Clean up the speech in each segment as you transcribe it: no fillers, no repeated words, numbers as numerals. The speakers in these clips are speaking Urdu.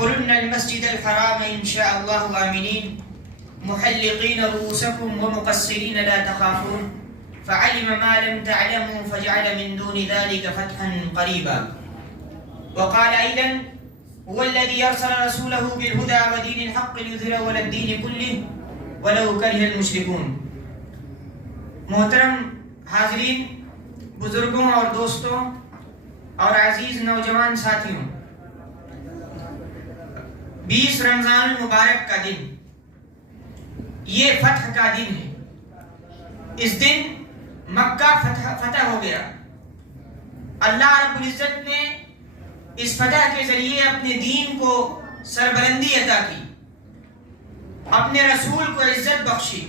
لتدخلن المسجد الحرام إن شاء الله آمنين محلقين رؤوسكم ومقصرين لا تخافون فعلم ما لم تعلموا فجعل من دون ذلك فتحا قريبا. وقال أيضا هو الذي أرسل رسوله بالهدى ودين الحق ليظهره على الدين كله ولو كره المشركون. محترم حاضرین، بزرگوں اور دوستوں اور عزیز نوجوان ساتھیوں، 20 رمضان المبارک کا دن یہ فتح کا دن ہے. اس دن مکہ فتح ہو گیا. اللہ رب العزت نے اس فتح کے ذریعے اپنے دین کو سربلندی عطا کی، اپنے رسول کو عزت بخشی،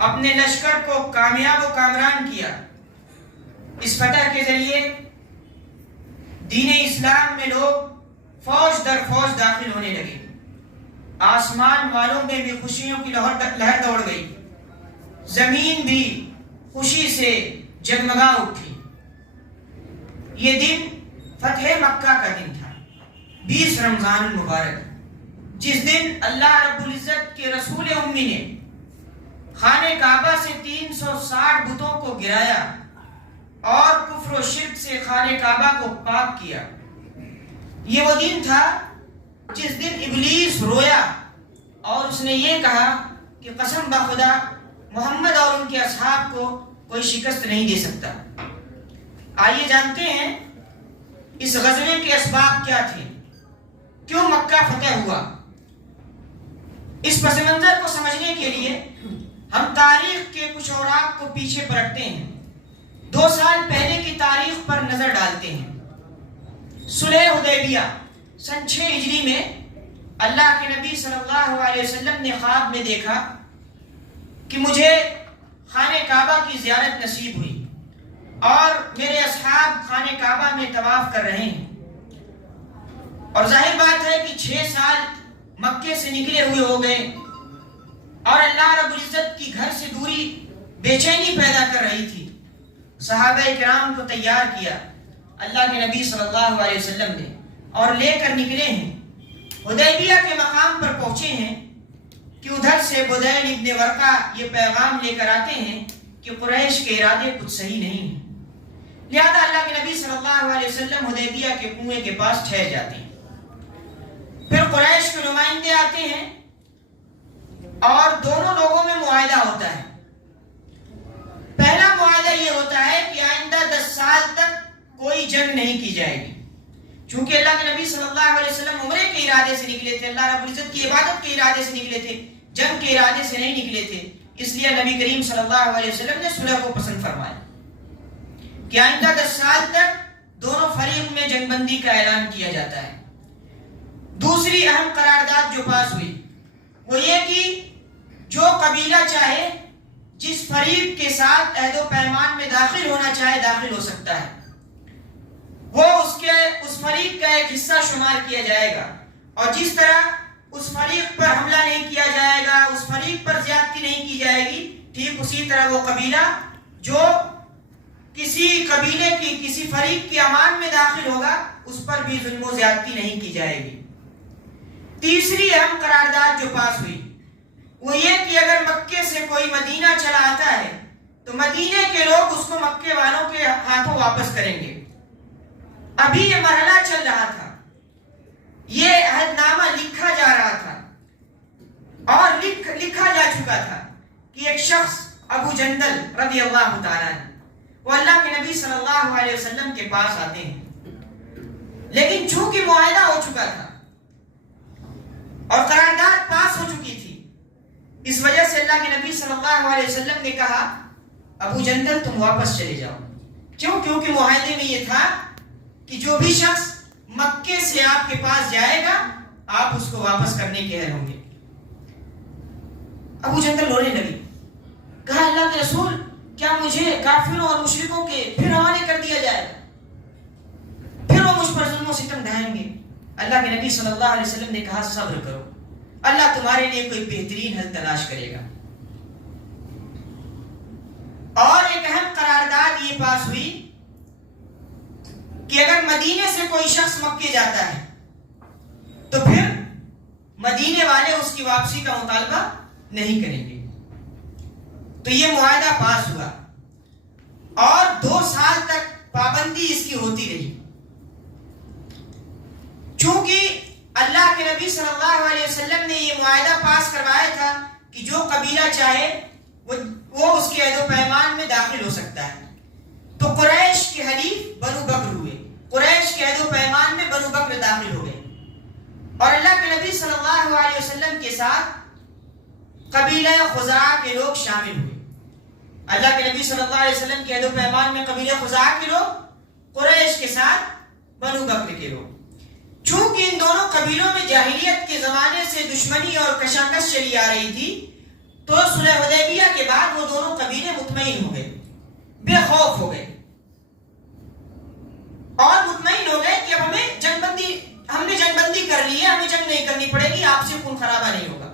اپنے لشکر کو کامیاب و کامران کیا. اس فتح کے ذریعے دین اسلام میں لوگ فوج در فوج داخل ہونے لگے. آسمان والوں میں بھی خوشیوں کی لہر دوڑ گئی، زمین بھی خوشی سے جگمگا اٹھی. یہ دن فتح مکہ کا دن تھا، 20 رمضان المبارک، جس دن اللہ رب العزت کے رسول امی نے خانہ کعبہ سے 360 بتوں کو گرایا اور کفر و شرک سے خانہ کعبہ کو پاک کیا. یہ وہ دن تھا جس دن ابلیس رویا اور اس نے یہ کہا کہ قسم بخدا محمد اور ان کے اصحاب کو کوئی شکست نہیں دے سکتا. آئیے جانتے ہیں اس غزوے کے اسباب کیا تھے، کیوں مکہ فتح ہوا. اس پس منظر کو سمجھنے کے لیے ہم تاریخ کے کچھ اوراق کو پیچھے پلٹتے ہیں، 2 سال پہلے کی تاریخ پر نظر ڈالتے ہیں. صلح حدیبیہ سن 6 ہجری میں اللہ کے نبی صلی اللہ علیہ وسلم نے خواب میں دیکھا کہ مجھے خانہ کعبہ کی زیارت نصیب ہوئی اور میرے اصحاب خانہ کعبہ میں طواف کر رہے ہیں. اور ظاہر بات ہے کہ 6 سال مکے سے نکلے ہوئے ہو گئے اور اللہ رب العزت کی گھر سے دوری بے چینی پیدا کر رہی تھی. صحابہ کرام کو تیار کیا اللہ کے نبی صلی اللہ علیہ وسلم نے اور لے کر نکلے ہیں. حدیبیہ کے مقام پر پہنچے ہیں کہ ادھر سے بدیل ابن ورقہ یہ پیغام لے کر آتے ہیں کہ قریش کے ارادے کچھ صحیح نہیں ہیں. لہذا اللہ کے نبی صلی اللہ علیہ وسلم حدیبیہ کے کنویں کے پاس ٹھہر جاتے ہیں. پھر قریش کے نمائندے آتے ہیں اور دونوں لوگوں میں معاہدہ ہوتا ہے. پہلا معاہدہ یہ ہوتا ہے کہ آئندہ 10 سال تک کوئی جنگ نہیں کی جائے گی. چونکہ اللہ کے نبی صلی اللہ علیہ وسلم عمرے کے ارادے سے نکلے تھے، اللہ رب العزت کی عبادت کے ارادے سے نکلے تھے، جنگ کے ارادے سے نہیں نکلے تھے. اس لیے نبی کریم صلی اللہ علیہ وسلم نے صلح کو پسند فرمایا کہ آئندہ 10 سال تک دونوں فریق میں جنگ بندی کا اعلان کیا جاتا ہے. دوسری اہم قرارداد جو پاس ہوئی وہ یہ کہ جو قبیلہ چاہے جس فریق کے ساتھ عہد و پیمان میں داخل ہونا چاہے داخل ہو سکتا ہے. وہ اس فریق کا ایک حصہ شمار کیا جائے گا اور جس طرح اس فریق پر حملہ نہیں کیا جائے گا، اس فریق پر زیادتی نہیں کی جائے گی، ٹھیک اسی طرح وہ قبیلہ جو کسی قبیلے کی کسی فریق کی امان میں داخل ہوگا اس پر بھی ظلم و زیادتی نہیں کی جائے گی. تیسری اہم قرارداد جو پاس ہوئی وہ یہ کہ اگر مکے سے کوئی مدینہ چلا آتا ہے تو مدینے کے لوگ اس کو مکے والوں کے ہاتھوں واپس کریں گے. ابھی یہ مرحلہ چل رہا تھا، یہ عہد نامہ لکھا جا رہا تھا اور لکھا جا چکا تھا کہ ایک شخص ابو جندل رضی اللہ تعالیٰ وہ اللہ کے نبی صلی اللہ علیہ وسلم کے پاس آتے ہیں. لیکن چونکہ معاہدہ ہو چکا تھا اور قرارداد پاس ہو چکی تھی، اس وجہ سے اللہ کے نبی صلی اللہ علیہ وسلم نے کہا ابو جندل تم واپس چلے جاؤ. کیوں؟ کیونکہ معاہدے میں یہ تھا کہ جو بھی شخص مکے سے آپ کے پاس جائے گا آپ اس کو واپس کرنے کے اہل ہوں گے. ابو جندل رونے لگے، کہا اللہ کے رسول کیا مجھے کافروں اور مشرکوں کے پھر حوالے کر دیا جائے گا؟ پھر وہ مجھ پر ظلم و ستم ڈھائیں گے. اللہ کے نبی صلی اللہ علیہ وسلم نے کہا صبر کرو، اللہ تمہارے لیے کوئی بہترین حل تلاش کرے گا. اور ایک اہم قرارداد یہ پاس ہوئی کہ اگر مدینے سے کوئی شخص مکے جاتا ہے تو پھر مدینے والے اس کی واپسی کا مطالبہ نہیں کریں گے۔ تو یہ معاہدہ پاس ہوا اور 2 سال تک پابندی اس کی ہوتی رہی۔ چونکہ اللہ کے نبی صلی اللہ علیہ وسلم نے یہ معاہدہ پاس کروایا تھا کہ جو قبیلہ چاہے وہ اس کے عہد و پیمان میں داخل ہو سکتا ہے، تو قریش کے حلیف بنو بکر ہوئے، قریش کے عہد و پیمان میں بنو بکر داخل ہو گئے، اور اللہ کے نبی صلی اللہ علیہ وسلم کے ساتھ قبیلہ خزاعہ کے لوگ شامل ہوئے۔ اللہ کے نبی صلی اللہ علیہ وسلم کے عہد و پیمان میں قبیلہ خزاعہ کے لوگ، قریش کے ساتھ بنو بکر کے لوگ۔ چونکہ ان دونوں قبیلوں میں جاہلیت کے زمانے سے دشمنی اور کشاکش چلی آ رہی تھی، تو صلح حدیبیہ کے بعد وہ دونوں قبیلے مطمئن ہو گئے، بے خوف ہو گئے، اور مطمئن ہو گئے کہ اب ہم نے جنگ بندی کر لی ہے، ہمیں جنگ نہیں کرنی پڑے گی، آپ سے خون خرابہ نہیں ہوگا۔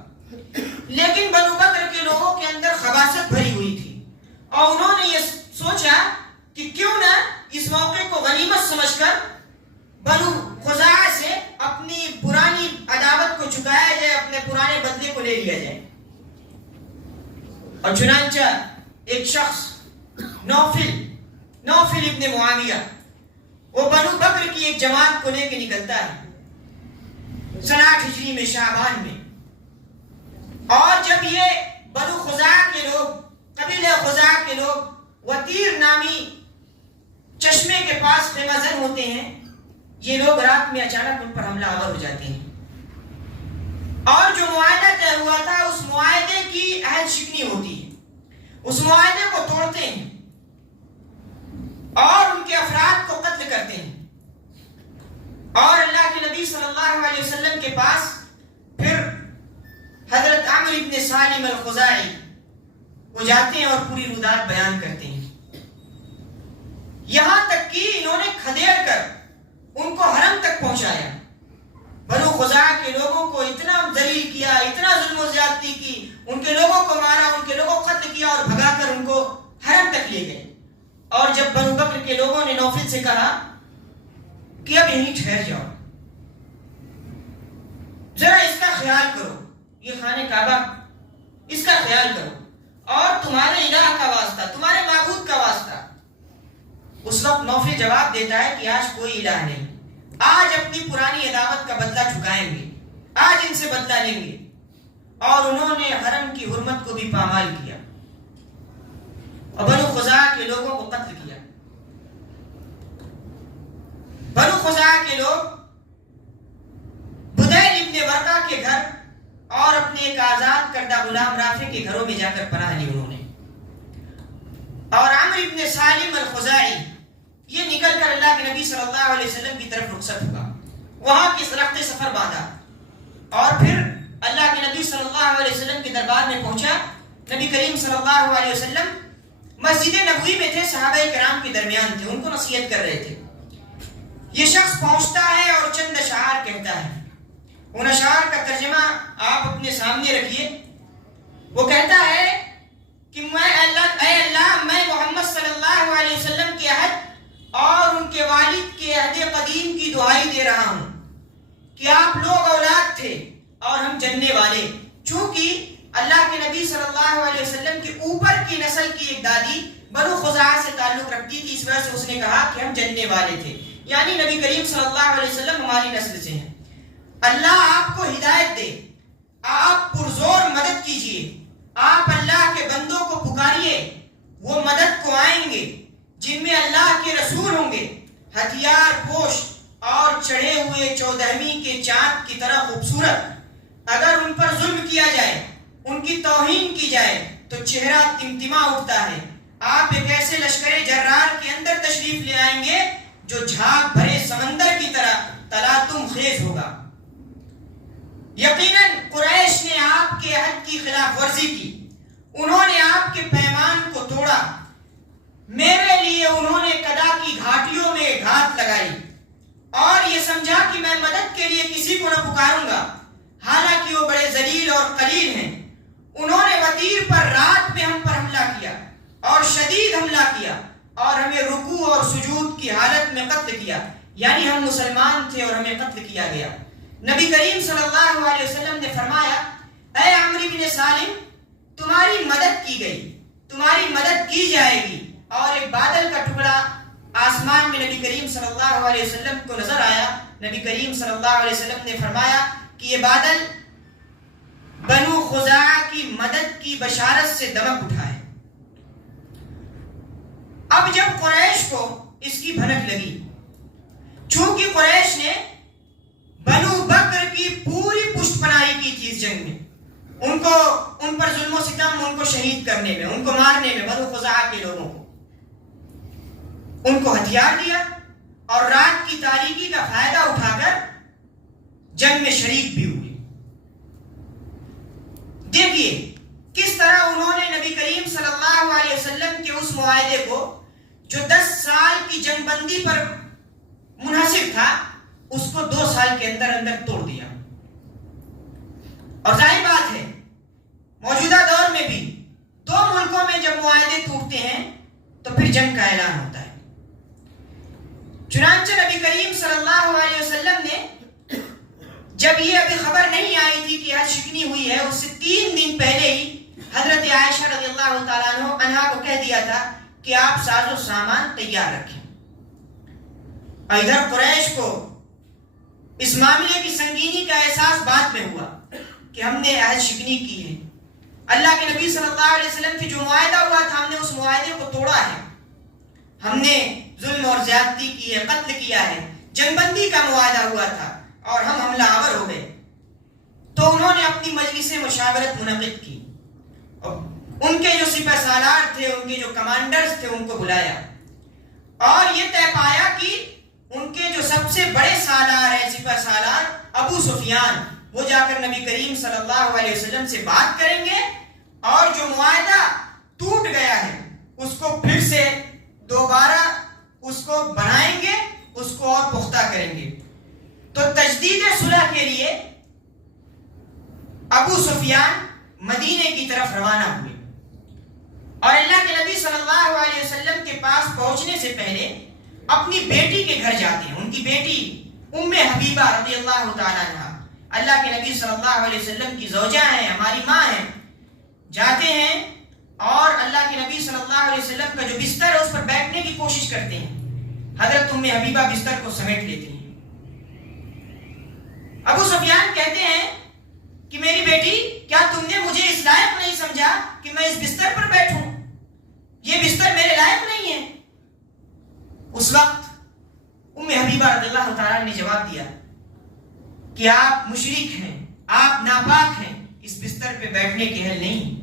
لیکن بنو بکر کے لوگوں کے اندر خباثت بھری ہوئی تھی، اور انہوں نے یہ سوچا کہ کیوں نہ اس موقع کو غنیمت سمجھ کر بنو خزاعہ سے اپنی پرانی عداوت کو چکایا جائے، اپنے پرانے بدلے کو لے لیا جائے۔ اور چنانچہ ایک شخص نوفل ابن معاویہ، وہ بنو بکر کی ایک جماعت کو لے کے نکلتا ہے 59 ہجری میں شعبان میں، اور جب یہ بنو خزاعہ کے لوگ، قبیلہ خزاعہ کے لوگ وطیر نامی چشمے کے پاس خیمہ زن ہوتے ہیں، یہ لوگ رات میں اچانک ان پر حملہ آور ہو جاتے ہیں، اور جو معاہدہ طے ہوا تھا اس معاہدے کی عہد شکنی ہوتی ہے، اس معاہدے کو توڑتے ہیں اور ان کے افراد کو قتل کرتے ہیں، اور اللہ کے نبی صلی اللہ علیہ وسلم کے پاس پھر حضرت عمرو ابن سالم الخزاعی وہ جاتے ہیں اور پوری رودات بیان کرتے ہیں، یہاں تک کہ انہوں نے کھدیڑ کر ان کو حرم تک پہنچایا۔ بنو خزاعہ کے لوگوں کو اتنا ذلیل کیا، اتنا ظلم و زیادتی کی، ان کے لوگوں کو مارا، ان کے لوگوں کو قتل کیا، اور بھگا کر ان کو حرم تک لے گئے۔ اور جب بنو بکر کے لوگوں نے نوفل سے کہا کہ اب یہیں ٹھہر جاؤ، ذرا اس کا خیال کرو، یہ خانہ کعبہ، اس کا خیال کرو، اور تمہارے الہ کا واسطہ، تمہارے معبود کا واسطہ۔ اس وقت نوفل جواب دیتا ہے کہ آج کوئی الہ نہیں، آج اپنی پرانی عداوت کا بدلہ چکائیں گے، آج ان سے بدلہ لیں گے۔ اور انہوں نے حرم کی حرمت کو بھی پامال کیا اور بنو خزاعہ کے لوگوں کو قتل کیا۔ بنو خزاعہ کے لوگ بدیل ابن ورقہ کے گھر اور اپنے ایک آزاد کردہ غلام رافع کے گھروں میں جا کر پناہ لی انہوں نے، اور عمرو ابن سالم الخزاعی یہ نکل کر اللہ کے نبی صلی اللہ علیہ وسلم کی طرف رخصت ہوا، وہاں کی رخت سفر باندھا، اور پھر اللہ کے نبی صلی اللہ علیہ وسلم کے دربار میں پہنچا۔ نبی کریم صلی اللہ علیہ وسلم مسجد نبوی میں تھے، صحابہ کرام کے درمیان تھے، ان کو نصیحت کر رہے تھے۔ یہ شخص پہنچتا ہے اور چند اشعار کہتا ہے، ان اشعار کا ترجمہ آپ اپنے سامنے رکھیے۔ وہ کہتا ہے کہ اے اللہ، میں محمد صلی اللہ علیہ وسلم کے عہد اور ان کے والد کے عہد قدیم کی دعائی دے رہا ہوں کہ آپ لوگ اولاد تھے اور ہم جننے والے۔ چونکہ اللہ کے نبی صلی اللہ علیہ وسلم کے اوپر کی نسل کی ایک دادی بنو خزاعہ سے تعلق رکھتی تھی، اس وجہ سے اس نے کہا کہ ہم جننے والے تھے، یعنی نبی کریم صلی اللہ علیہ وسلم ہماری نسل سے ہیں۔ اللہ آپ کو ہدایت دے، آپ پرزور مدد کیجئے، آپ اللہ کے بندوں کو پکاریے، وہ مدد کو آئیں گے جن میں اللہ کے رسول ہوں گے، ہتھیار پوش اور چڑھے ہوئے 14ویں کے چاند کی طرح خوبصورت۔ اگر ان پر ظلم کیا جائے، ان کی توہین کی جائے تو چہرہ تمتما اٹھتا ہے۔ آپ ایک ایسے لشکر جرار کے اندر تشریف لے آئیں گے جو جھاگ بھرے سمندر کی طرح تلاطم خیز ہوگا۔ یقیناً قریش نے آپ کے عہد کی خلاف ورزی کی، انہوں نے آپ کے پیمان کو توڑا، میرے لیے انہوں نے قدا کی گھاٹیوں میں گھات لگائی اور یہ سمجھا کہ میں مدد کے لیے کسی کو نہ پکاروں گا، حالانکہ وہ بڑے ذلیل اور قلیل ہیں۔ انہوں نے وطیر پر رات میں ہم پر حملہ کیا اور شدید حملہ کیا اور ہمیں رکوع اور سجود کی حالت میں قتل کیا، یعنی ہم مسلمان تھے اور ہمیں قتل کیا گیا۔ نبی کریم صلی اللہ علیہ وسلم نے فرمایا اے عمرو بن سالم تمہاری مدد کی گئی، تمہاری مدد کی جائے گی. اور ایک بادل کا ٹکڑا آسمان میں نبی کریم صلی اللہ علیہ وسلم کو نظر آیا. نبی کریم صلی اللہ علیہ وسلم نے فرمایا کہ یہ بادل بنو خزاعہ کی مدد کی بشارت سے دمک اٹھا ہے. اب جب قریش کو اس کی بھنک لگی، چونکہ قریش نے بنو بکر کی پوری پشت پناہی کی تھی اس جنگ میں، ان پر ظلم و ستم، ان کو شہید کرنے میں، ان کو مارنے میں، بنو خزاعہ کے لوگوں کو ان کو ہتھیار دیا اور رات کی تاریکی کا فائدہ اٹھا کر جنگ میں شریک بھی ہوئے. دیکھیے کس طرح انہوں نے نبی کریم صلی اللہ علیہ وسلم کے اس معاہدے کو جو 10 سال کی جنگ بندی پر منحصر تھا اس کو 2 سال کے اندر اندر توڑ دیا. اور ظاہر بات ہے موجودہ دور میں بھی 2 ملکوں میں جب معاہدے ٹوٹتے ہیں تو پھر جنگ کا اعلان ہوتا ہے. چنانچہ نبی کریم صلی اللہ علیہ وسلم نے جب یہ ابھی خبر نہیں آئی تھی کہ عہد شکنی ہوئی ہے، اس سے 3 دن پہلے ہی حضرت عائشہ رضی اللہ تعالیٰ عنہا کو کہہ دیا تھا کہ آپ ساز و سامان تیار رکھیں. ادھر قریش کو اس معاملے کی سنگینی کا احساس بعد میں ہوا کہ ہم نے عہد شکنی کی ہے. اللہ کے نبی صلی اللہ علیہ وسلم کی جو معاہدہ ہوا تھا ہم نے اس معاہدے کو توڑا ہے، ہم نے ظلم اور زیادتی کی ہے، قتل کیا ہے، جنگ بندی کا معاہدہ ہوا تھا اور ہم حملہ آور ہو گئے. تو انہوں نے اپنی مجلس مشاورت منعقد کی اور ان کے جو سپہ سالار تھے، ان کے جو کمانڈرز تھے ان کو بلایا اور یہ طے پایا کہ ان کے جو سب سے بڑے سالار ہیں، سپہ سالار ابو سفیان، وہ جا کر نبی کریم صلی اللہ علیہ وسلم سے بات کریں گے اور جو معاہدہ ٹوٹ گیا ہے اس کو پھر سے دوبارہ اس کو بنائیں گے، اس کو اور پختہ کریں گے. تو تجدید صلح کے لیے ابو سفیان مدینے کی طرف روانہ ہوئے اور اللہ کے نبی صلی اللہ علیہ وسلم کے پاس پہنچنے سے پہلے اپنی بیٹی کے گھر جاتے ہیں. ان کی بیٹی ام حبیبہ رضی اللہ تعالیٰ عنہ اللہ کے نبی صلی اللہ علیہ وسلم کی زوجہ ہیں، ہماری ماں ہیں. جاتے ہیں اور اللہ کے نبی صلی اللہ علیہ وسلم کا جو بستر ہے اس پر بیٹھنے کی کوشش کرتے ہیں. حضرت ام حبیبہ بستر کو سمیٹ لیتی ہیں. ابو سفیان کہتے ہیں کہ میری بیٹی کیا تم نے مجھے اس لائق نہیں سمجھا کہ میں اس بستر پر بیٹھوں؟ یہ بستر میرے لائق نہیں ہے. اس وقت ام حبیبہ رضی اللہ تعالیٰ نے جواب دیا کہ آپ مشرک ہیں، آپ ناپاک ہیں، اس بستر پہ بیٹھنے کے اہل نہیں.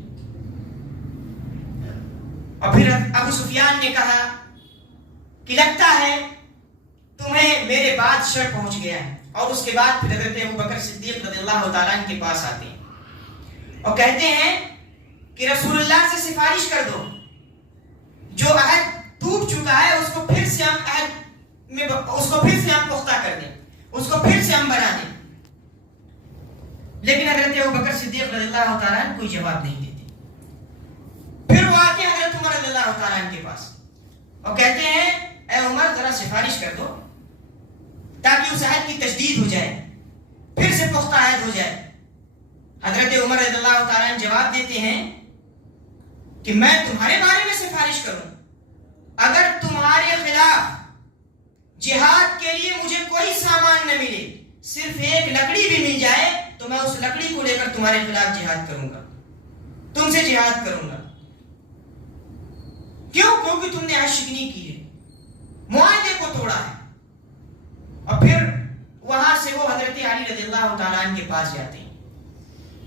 اور پھر ابو سفیان نے کہا کہ لگتا ہے تمہیں میرے بعد شر پہنچ گیا ہے. اور اس کے بعد پھر حضرت ابو بکر صدیق رضی اللہ تعالیٰ عنہ کے پاس آتے ہیں اور کہتے ہیں کہ رسول اللہ سے سفارش کر دو، جو عہد ٹوٹ چکا ہے اس کو پھر سے ہم پختہ کر دیں، اس کو پھر سے ہم بنا دیں. لیکن حضرت ابو بکر صدیق رضی اللہ تعالیٰ عنہ کوئی جواب نہیں دیتے. پھر وہ آتے ہیں حضرت عمر رضی اللہ تعالیٰ عنہ کے پاس اور کہتے ہیں اے عمر ذرا سفارش کر دو تاکہ اس عہد کی تجدید ہو جائے، پھر سے پختہ عہد ہو جائے. حضرت عمر رضی اللہ تعالیٰ عنہ جواب دیتے ہیں کہ میں تمہارے بارے میں سفارش کروں؟ اگر تمہارے خلاف جہاد کے لیے مجھے کوئی سامان نہ ملے، صرف ایک لکڑی بھی مل جائے تو میں اس لکڑی کو لے کر تمہارے خلاف جہاد کروں گا، تم سے جہاد کروں گا. کیوں؟ کیونکہ تم نے عہد شکنی کی ہے، معاہدے کو توڑا ہے. اور پھر وہاں سے وہ حضرت علی رضی اللہ تعالیٰ عنہ کے پاس جاتے ہیں.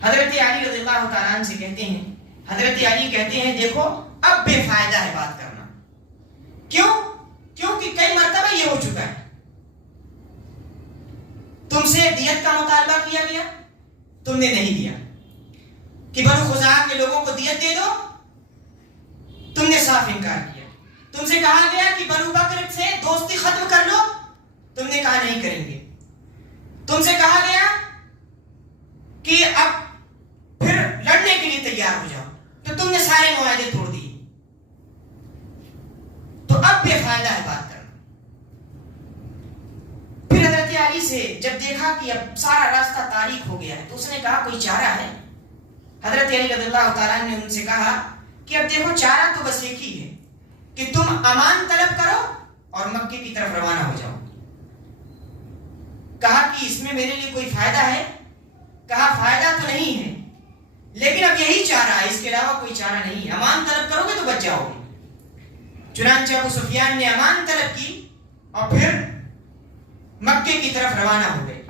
حضرت علی رضی اللہ تعالیٰ عنہ سے کہتے ہیں، حضرت علی کہتے ہیں دیکھو اب بے فائدہ ہے بات کرنا. کیوں؟ کیونکہ کئی مرتبہ یہ ہو چکا ہے. تم سے دیت کا مطالبہ کیا گیا، تم نے نہیں دیا. کہ بنو خزاعہ کے لوگوں کو دیت دے دو، تم نے صاف انکار کیا. تم سے کہا گیا کہ بنو بکر سے دوستی ختم کر لو، تم نے کہا نہیں کریں گے. تم سے کہا گیا کہ اب پھر لڑنے کے لیے تیار ہو جاؤ، تو تم نے سارے معاہدے توڑ دیے. تو اب بے فائدہ ہے بات کرنا. پھر حضرت علی سے جب دیکھا کہ اب سارا راستہ تاریک ہو گیا ہے تو اس نے کہا کوئی چارہ ہے؟ حضرت علی رضی اللہ تعالیٰ نے ان سے کہا کہ اب دیکھو چارہ تو بس ایک ہی ہے کہ تم امان طلب کرو اور مکے کی طرف روانہ ہو جاؤ۔ کہا کہ اس میں میرے لیے کوئی فائدہ ہے؟ کہا فائدہ تو نہیں ہے لیکن اب یہی چارہ ہے، اس کے علاوہ کوئی چارہ نہیں ہے، امان طلب کرو گے تو بچ جاؤ گے۔ چنانچہ ابو سفیان نے امان طلب کی اور پھر مکے کی طرف روانہ ہو گئے۔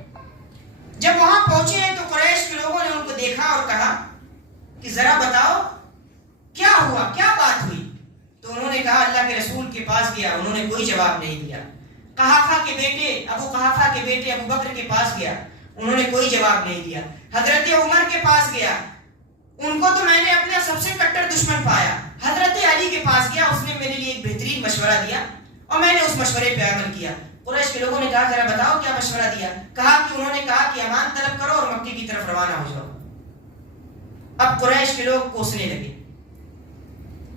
جب وہاں پہنچے ہیں تو قریش کے لوگوں نے ان کو دیکھا اور کہا کہ ذرا بتاؤ کیا ہوا، کیا بات ہوئی؟ تو انہوں نے کہا اللہ کے رسول کے پاس گیا، انہوں نے کوئی جواب نہیں دیا۔ قحافہ کے بیٹے ابو بکر کے پاس گیا، انہوں نے کوئی جواب نہیں دیا۔ حضرت عمر کے پاس گیا، ان کو تو میں نے اپنا سب سے کٹر دشمن پایا۔ حضرت علی کے پاس گیا، اس نے میرے لیے ایک بہترین مشورہ دیا اور میں نے اس مشورے پہ عمل کیا۔ قریش کے لوگوں نے کہا ذرا بتاؤ کیا مشورہ دیا؟ کہا کہ انہوں نے کہا کہ امان طلب کرو اور مکے کی طرف روانہ ہو جاؤ۔ اب قریش کے لوگ کوسنے لگے،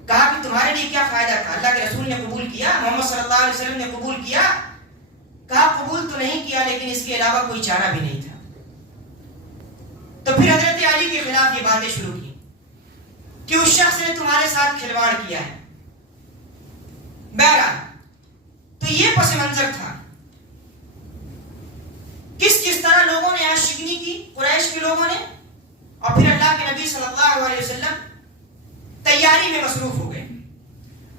کہا کہ تمہارے لیے کیا فائدہ تھا؟ اللہ کے رسول نے قبول کیا، محمد صلی اللہ علیہ وسلم نے قبول کیا؟ کہا قبول تو نہیں کیا لیکن اس کے علاوہ کوئی چارہ بھی نہیں تھا۔ تو پھر حضرت علی کے خلاف یہ باتیں شروع کی کہ اس شخص نے تمہارے ساتھ کھلواڑ کیا ہے۔ بہرحال تو یہ پس منظر تھا، کس طرح لوگوں نے یہاں شکنی کی، قریش کے لوگوں نے، اور پھر اللہ کے نبی صلی اللہ علیہ وسلم تیاری میں مصروف ہو گئے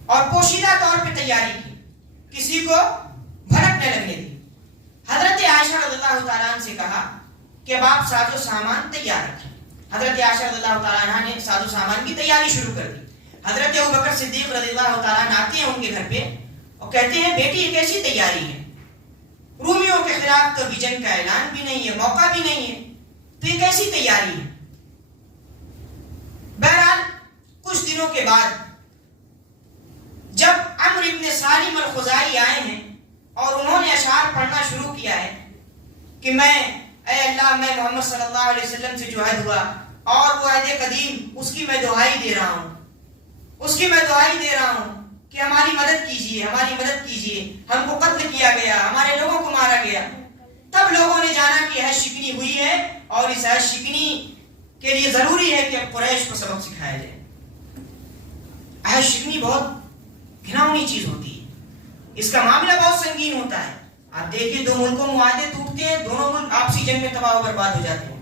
اور پوشیدہ طور پہ تیاری کی، کسی کو بھنک نہ لگنے دی۔ حضرت عائشہ رضی اللہ تعالیٰ عنہ سے کہا کہ اب آپ ساز و سامان تیار رکھیں۔ حضرت عائشہ رضی اللہ تعالیٰ عنہ نے ساز و سامان کی تیاری شروع کر دی۔ حضرت ابوبکر صدیق رضی اللہ تعالیٰ عنہ آتے ہیں ان کے گھر پہ اور کہتے ہیں بیٹی یہ کیسی تیاری ہے؟ رومیوں کے خلاف تو ابھی جنگ کا اعلان بھی نہیں ہے، موقع بھی نہیں ہے، تو یہ کیسی تیاری ہے؟ بہرحال کچھ دنوں کے بعد جب عمرو ابن سالم الخزاعی آئے ہیں اور انہوں نے اشعار پڑھنا شروع کیا ہے کہ اے اللہ میں محمد صلی اللہ علیہ وسلم سے جو عہد ہوا اور وہ عہد قدیم اس کی میں دعائی دے رہا ہوں کہ ہماری مدد کیجیے، ہم کو قتل کیا گیا، ہمارے لوگوں کو مارا گیا۔ تب لوگوں نے جانا کہ عہد شکنی ہوئی ہے اور اس عہد شکنی کے لیے ضروری ہے کہ اب قریش کو سبق سکھایا جائے۔ عہد شکنی بہت گھناؤنی چیز ہوتی ہے، اس کا معاملہ بہت سنگین ہوتا ہے۔ آپ دیکھیے دو ملکوں میں معاہدے ٹوٹتے ہیں، دونوں ملک آپسی جنگ میں تباہ و برباد ہو جاتے ہیں۔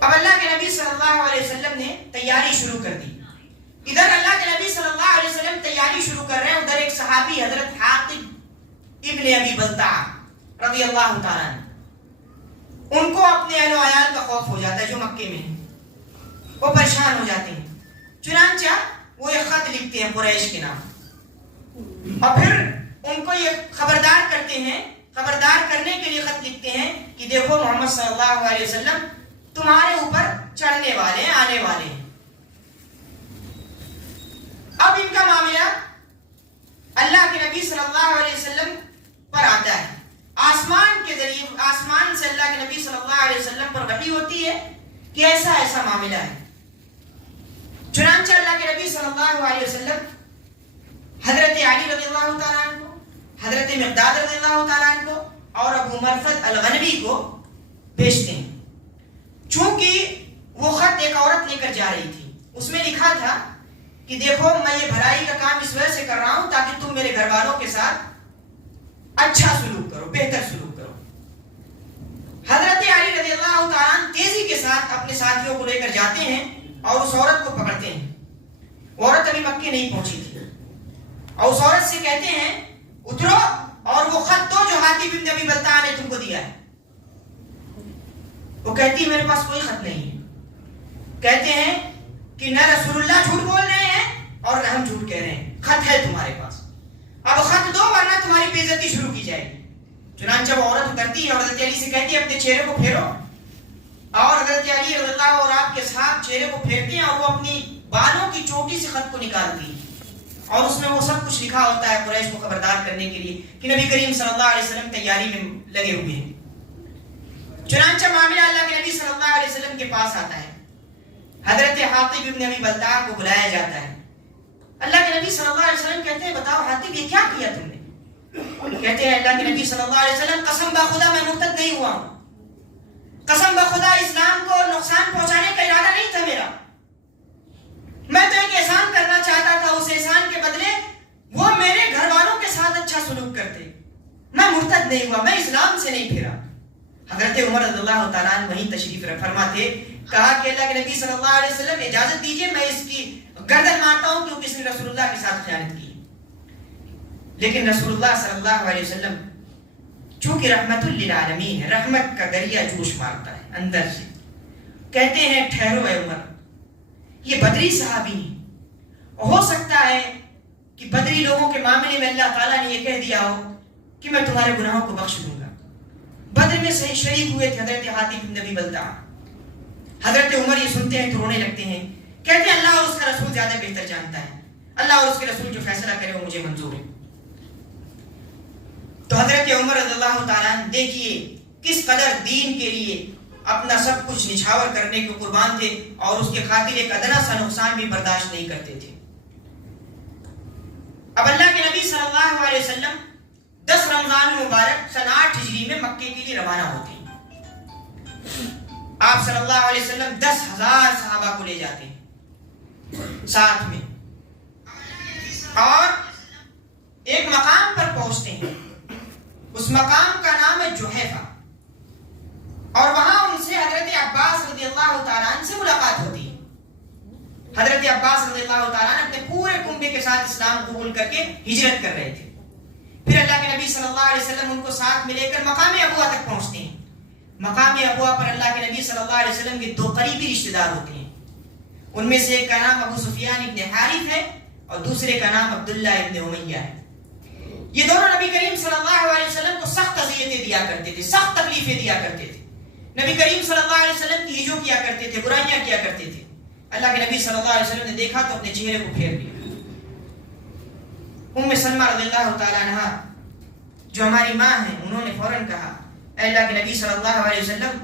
اب اللہ کے نبی صلی اللہ علیہ وسلم نے تیاری شروع کر دی۔ ادھر اللہ کے نبی صلی اللہ علیہ وسلم تیاری شروع کر رہے ہیں، ادھر ایک صحابی حضرت حاطب ابن ابی بلتعہ رضی اللہ تعالیٰ عنہ، ان کو اپنے اہل و عیال کا خوف ہو جاتا ہے جو مکے میں ہیں، وہ پریشان ہو جاتے ہیں۔ چنانچہ وہ ایک خط لکھتے ہیں قریش کے نام اور پھر ان کو یہ خبردار کرنے کے لیے خط لکھتے ہیں کہ دیکھو محمد صلی اللہ علیہ وسلم تمہارے اوپر چڑھنے والے ہیں، آنے والے ہیں۔ اب ان کا معاملہ اللہ کے نبی صلی اللہ علیہ وسلم پر آتا ہے، آسمان کے ذریعے، آسمان سے اللہ کے نبی صلی اللہ علیہ وسلم پر وحی ہوتی ہے کہ ایسا معاملہ ہے۔ چنانچہ اللہ کے نبی صلی اللہ علیہ وسلم حضرت علی رضی اللہ تعالیٰ عنہ کو، حضرت مقداد رضی اللہ تعالیٰ عنہ کو اور ابو مرثد الغنوی کو بھیجتے ہیں۔ چونکہ وہ خط ایک عورت لے کر جا رہی تھی، اس میں لکھا تھا کہ دیکھو میں یہ بھلائی کا کام اس وجہ سے کر رہا ہوں تاکہ تم میرے گھر والوں کے ساتھ اچھا سلوک کرو، بہتر سلوک کرو۔ حضرت علی رضی اللہ تعالیٰ عنہ تیزی کے ساتھ اپنے ساتھیوں کو لے کر جاتے ہیں اور اس عورت کو پکڑتے ہیں۔ وہ عورت ابھی مکے نہیں پہنچی تھی اور اس عورت سے کہتے ہیں اترو اور وہ خط دو جو حاطب ابن ابی بلتعہ نے تم کو دیا ہے۔ وہ کہتی ہے میرے پاس کوئی خط نہیں ہے۔ کہتے ہیں کہ نہ رسول اللہ جھوٹ بول رہے ہیں اور نہ ہم جھوٹ کہہ رہے ہیں، خط ہے تمہارے پاس، اب خط دو ورنہ تمہاری بے عزتی شروع کی جائے گی۔ چنانچہ وہ عورت اترتی ہے اور حضرت علی سے کہتی ہے اپنے چہرے کو پھیرو، اور حضرت علی رضی اللہ اور آپ کے ساتھ چہرے کو پھیرتے ہیں اور وہ اپنی بالوں کی چوٹی سے خط کو نکالتی ہے اور اس میں وہ سب کچھ لکھا ہوتا ہے قریش کو خبردار کرنے کے لیے کہ نبی کریم صلی اللہ علیہ وسلم تیاری میں لگے ہوئے ہیں۔ چنانچہ معاملہ اللہ کے نبی صلی اللہ علیہ وسلم کے پاس آتا ہے، حضرت حاطب ابن ابی بلتعہ کو بلایا جاتا ہے۔ اللہ کے نبی صلی اللہ علیہ وسلم کہتے ہیں بتاؤ حاطب یہ کیا کیا تم نے؟ کہتے ہیں اللہ کے نبی صلی اللہ علیہ وسلم قسم بخدا میں مرتد نہیں ہوا ہوں، قسم بخدا اسلام کو نقصان پہنچانے کا ارادہ نہیں تھا میرا، میں تو ایک احسان کرنا چاہتا تھا، اس احسان کے بدلے وہ میرے گھر والوں کے ساتھ اچھا سلوک کرتے، میں مرتد نہیں ہوا، میں اسلام سے نہیں پھرا۔ حضرت عمر رضی اللہ تعالیٰ عنہ وہیں تشریف فرما تھے، کہا کہ اللہ کے نبی صلی اللہ علیہ وسلم اجازت دیجئے میں اس کی گردن مارتا ہوں کیونکہ اس نے رسول اللہ کے ساتھ خیانت کی۔ لیکن رسول اللہ صلی اللہ علیہ وسلم چونکہ رحمت للعالمین ہے، رحمت کا دریا جوش مارتا ہے اندر سے، کہتے ہیں ٹھہرو اے عمر، یہ بدری صحابی ہیں، ہو سکتا ہے کہ بدری لوگوں کے معاملے میں اللہ تعالیٰ نے یہ کہہ دیا ہو کہ میں تمہارے گناہوں کو بخش دوں گا۔ بدر میں صحیح شریک ہوئے تھے حضرت حاتب بن ابی بلتعہ، حضرت عمر یہ سنتے ہیں تو رونے لگتے ہیں، کہتے ہیں اللہ اور اس کا رسول زیادہ بہتر جانتا ہے، اللہ اور اس کے رسول جو فیصلہ کرے وہ مجھے منظور ہے۔ تو حضرت عمر رضی اللہ تعالیٰ دیکھیے کس قدر دین کے لیے اپنا سب کچھ نچھاور کرنے کے قربان تھے اور اس کے خاطر ایک ادنا سا نقصان بھی برداشت نہیں کرتے تھے۔ اب اللہ کے نبی صلی اللہ علیہ وسلم 10 رمضان مبارک سن 8 ہجری میں مکے کے لیے روانہ ہوتے ہیں۔ آپ صلی اللہ علیہ وسلم 10,000 صحابہ کو لے جاتے ہیں ساتھ میں، اور ایک مقام پر پہنچتے ہیں، اس مقام کا نام ہے جحیفہ، اور وہاں ان سے حضرت عباس رضی اللہ تعالیٰ عنہ سے ملاقات ہوتی ہے۔ حضرت عباس رضی اللہ تعالیٰ عنہ اپنے پورے کنبے کے ساتھ اسلام قبول کر کے ہجرت کر رہے تھے۔ پھر اللہ کے نبی صلی اللہ علیہ وسلم ان کو ساتھ میں لے کر مقام ابوا تک پہنچتے ہیں۔ مقام ابوا پر اللہ کے نبی صلی اللہ علیہ وسلم کے 2 قریبی رشتہ دار ہوتے ہیں، ان میں سے ایک کا نام ابو سفیان ابن حارث ہے اور دوسرے کا نام عبداللہ ابن امیہ ہے۔ یہ دونوں نبی کریم صلی اللہ علیہ وسلم کو سخت اذیتیں دیا کرتے تھے، سخت تکلیفیں دیا کرتے تھے، نبی کریم صلی اللہ علیہ وسلم کی ہجو کیا کرتے تھے، برائیاں کیا کرتے تھے۔ اللہ کے نبی صلی اللہ علیہ وسلم نے دیکھا تو اپنے چہرے کو پھیر لیا۔ ام سلمہ رضی اللہ تعالیٰ عنہ جو ہماری ماں ہیں، انہوں نے فوراً کہا اے اللہ کے نبی صلی اللہ علیہ وسلم،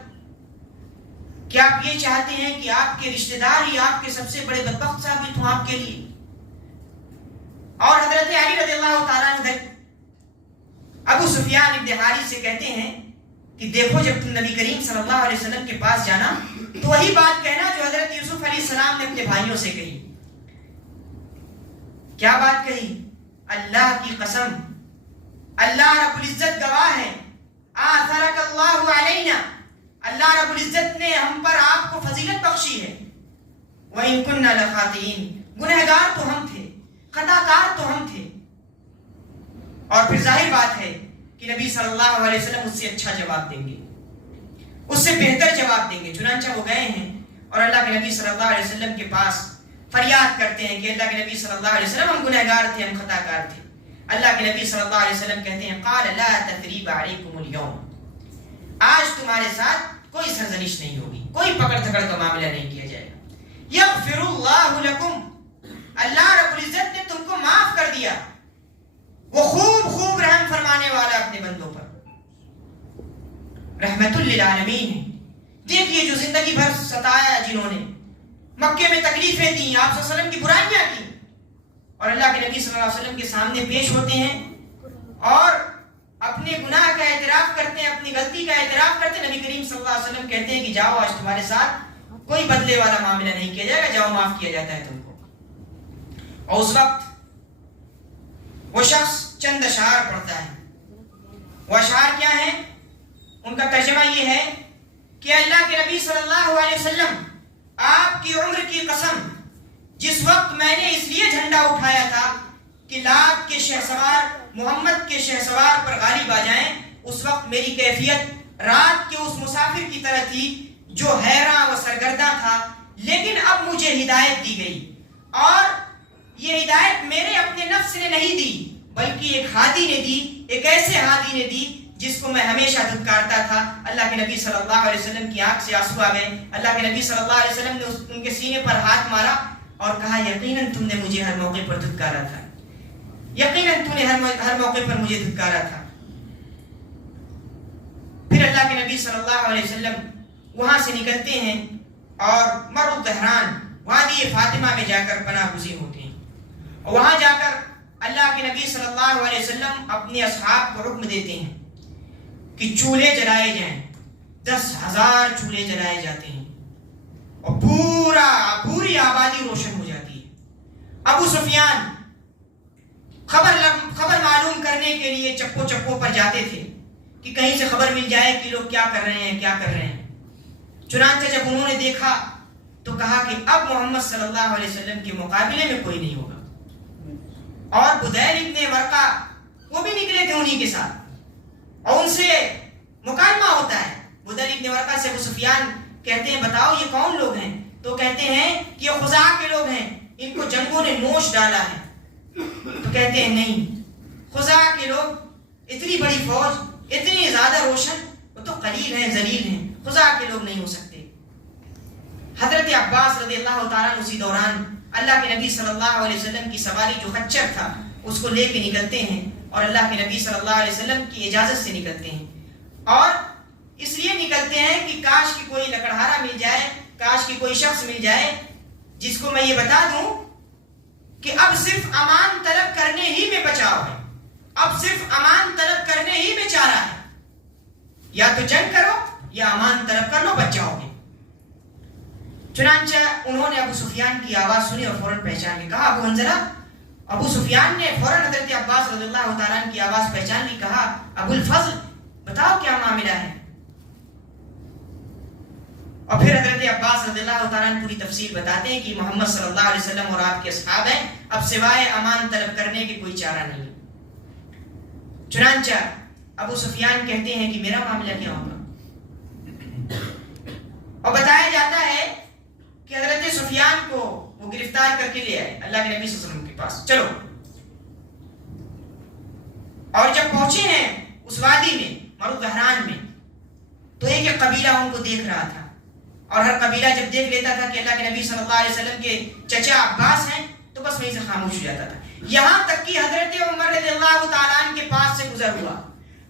کیا آپ یہ چاہتے ہیں کہ آپ کے رشتہ دار ہی آپ کے سب سے بڑے بدبخت ثابت ہوں آپ کے لیے؟ اور حضرت علی رضی اللہ تعالیٰ عنہ ابو سفیان ابن حارث سے کہتے ہیں کہ دیکھو جب تم نبی کریم صلی اللہ علیہ وسلم کے پاس جانا تو وہی بات کہنا جو حضرت یوسف علیہ السلام نے اپنے بھائیوں سے کہی۔ کیا بات کہی؟ اللہ کی قسم، اللہ رب العزت گواہ ہے، آثرک اللہ علینا، اللہ رب العزت نے ہم پر آپ کو فضیلت بخشی ہے۔ وَإِن كُنَّا لَخَاطِئِينَ، گنہگار تو ہم تھے، خطا کار تو ہم تھے۔ اور پھر ظاہر بات ہے کہ نبی صلی اللہ علیہ وسلم اس سے اچھا جواب دیں گے، اس سے بہتر جواب دیں گے۔ چنانچہ وہ گئے ہیں اور اللہ کے نبی صلی اللہ علیہ وسلم کے پاس فریاد کرتے ہیں کہ اللہ کے نبی صلی اللہ علیہ وسلم ہم گنہگار تھے، ہم خطا کار تھے۔ اللہ کے نبی صلی اللہ علیہ وسلم کہتے ہیں قال لا تثریب علیکم اليوم، آج تمہارے ساتھ کوئی سرزنش نہیں ہوگی، کوئی پکڑ دھکڑ کا معاملہ نہیں کیا جائے گا۔ یغفر اللہ لکم، اللہ رب العزت نے تم کو معاف کر دیا، وہ خوب رحم فرمانے والا اپنے بندوں پر، رحمت للعالمین ہے۔ دیکھیے جو زندگی بھر ستایا جنہوں نے، مکے میں تکلیفیں دیں، آپ صلی اللہ علیہ وسلم کی برائیاں کی، اور اللہ کے نبی صلی اللہ علیہ وسلم کے سامنے پیش ہوتے ہیں اور اپنے گناہ کا اعتراف کرتے ہیں، اپنی غلطی کا اعتراف کرتے ہیں۔ نبی کریم صلی اللہ علیہ وسلم کہتے ہیں کہ جاؤ آج تمہارے ساتھ کوئی بدلے والا معاملہ نہیں کیا جائے گا، جاؤ معاف کیا جاتا ہے تم کو۔ اور اس وقت وہ شخص چند اشعار پڑھتا ہے۔ وہ اشعار کیا ہیں؟ ان کا ترجمہ یہ ہے کہ اللہ کے نبی صلی اللہ علیہ وسلم، آپ کی عمر کی قسم، جس وقت میں نے اس لیے جھنڈا اٹھایا تھا کہ لات کے شہسوار محمد کے شہسوار پر غالب آ جائیں، اس وقت میری کیفیت رات کے اس مسافر کی طرح تھی جو حیراں و سرگرداں تھا، لیکن اب مجھے ہدایت دی گئی، اور یہ ہدایت میرے اپنے نفس نے نہیں دی بلکہ ایک ہادی نے دی، ایک ایسے ہادی نے دی جس کو میں ہمیشہ دھتکارتا تھا۔ اللہ کے نبی صلی اللہ علیہ وسلم کی آنکھ سے آنسو آ گئے۔ اللہ کے نبی صلی اللہ علیہ وسلم نے ان کے سینے پر ہاتھ مارا اور کہا یقیناً تم نے مجھے ہر موقع پر دھتکارا تھا، یقیناً تم نے ہر موقع پر مجھے دھتکارا تھا۔ پھر اللہ کے نبی صلی اللہ علیہ وسلم وہاں سے نکلتے ہیں اور مر الدہران وادی فاطمہ میں جا کر پناہ گزین ہوتے ہیں، اور وہاں جا کر اللہ کے نبی صلی اللہ علیہ وسلم اپنے اصحاب کو حکم دیتے ہیں کہ چولہے جلائے جائیں. 10,000 چولہے جلائے جاتے ہیں اور پوری آبادی روشن ہو جاتی ہے. ابو سفیان خبر معلوم کرنے کے لیے چپو پر جاتے تھے کہ کہیں سے خبر مل جائے کہ لوگ کیا کر رہے ہیں. چنانچہ جب انہوں نے دیکھا تو کہا کہ اب محمد صلی اللہ علیہ وسلم کے مقابلے میں کوئی نہیں ہوگا. اور بدیل ابن ورقہ وہ بھی نکلے تھے انہی کے ساتھ اور ان سے مکالمہ ہوتا ہے. بدیل ابن ورقہ سے ابو سفیان کہتے ہیں بتاؤ یہ کون لوگ ہیں؟ تو کہتے ہیں کہ یہ خزاع کے لوگ ہیں, ان کو جنگوں نے نوش ڈالا ہے. تو کہتے ہیں نہیں, خزاع کے لوگ اتنی بڑی فوج, اتنی زیادہ روشن, وہ تو قلیل ہیں, ذلیل ہیں, خزاع کے لوگ نہیں ہو سکتے. حضرت عباس رضی اللہ تعالیٰ اسی دوران اللہ کے نبی صلی اللہ علیہ وسلم کی سواری جو خچر تھا اس کو لے کے نکلتے ہیں اور اللہ کے نبی صلی اللہ علیہ وسلم کی اجازت سے نکلتے ہیں. اور اس لیے نکلتے ہیں کہ کاش کی کوئی لکڑہارا مل جائے, کاش کی کوئی شخص مل جائے جس کو میں یہ بتا دوں کہ اب صرف امان طلب کرنے ہی میں بچاؤ ہے, اب صرف امان طلب کرنے ہی میں چارہ ہے, یا تو جنگ کرو یا امان طلب کر لو, بچ جاؤ گے. چنانچہ انہوں نے ابو سفیان کی آواز سنی اور فوراً پہچان لی. کہا ابو حنظلہ. ابو سفیان نے فوراً حضرت عباس رضی اللہ تعالیٰ عنہ کی آواز پہچان لی. کہا ابو الفضل بتاؤ کیا معاملہ ہے. اور پھر حضرت عباس رضی اللہ تعالیٰ عنہ پوری تفصیل بتاتے ہیں کہ محمد صلی اللہ علیہ وسلم اور آپ کے اصحاب ہیں, اب سوائے امان طلب کرنے کے کوئی چارہ نہیں. چنانچہ ابو سفیان کہتے ہیں کہ میرا معاملہ کیا ہوگا. اور بتایا جاتا ہے کہ حضرت سفیان کو وہ گرفتار کر کے لے آئے اللہ کے نبی صلی اللہ علیہ وسلم کے پاس. چلو, اور جب پہنچے ہیں اس وادی میں مرو دہران میں تو ایک قبیلہ ان کو دیکھ رہا تھا اور ہر قبیلہ جب دیکھ لیتا تھا کہ اللہ کے نبی صلی اللہ علیہ وسلم کے چچا عباس ہیں تو بس وہیں سے خاموش ہو جاتا تھا. یہاں تک کہ حضرت عمر رضی اللہ تعالیٰ عنہ کے پاس سے گزر ہوا.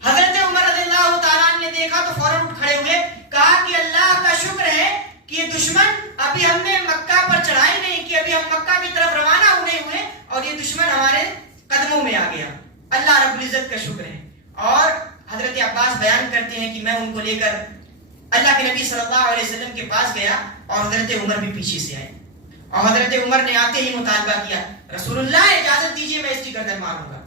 حضرت عمر رضی اللہ تعالیٰ عنہ نے دیکھا تو فوراً اٹھ کھڑے ہوئے, کہا کہ اللہ کا شکر ہے کہ یہ دشمن ابھی ہم نے مکہ پر چڑھائی نہیں کی, ابھی ہم مکہ کی طرف روانہ ہونے ہوئے اور یہ دشمن ہمارے قدموں میں آ گیا. اللہ رب العزت کا شکر ہے. اور حضرت عباس بیان کرتے ہیں کہ میں ان کو لے کر اللہ کے نبی صلی اللہ علیہ وسلم کے پاس گیا اور حضرت عمر بھی پیچھے سے آئے اور حضرت عمر نے آتے ہی مطالبہ کیا, رسول اللہ اجازت دیجیے میں اس کی گردن ماروں گا.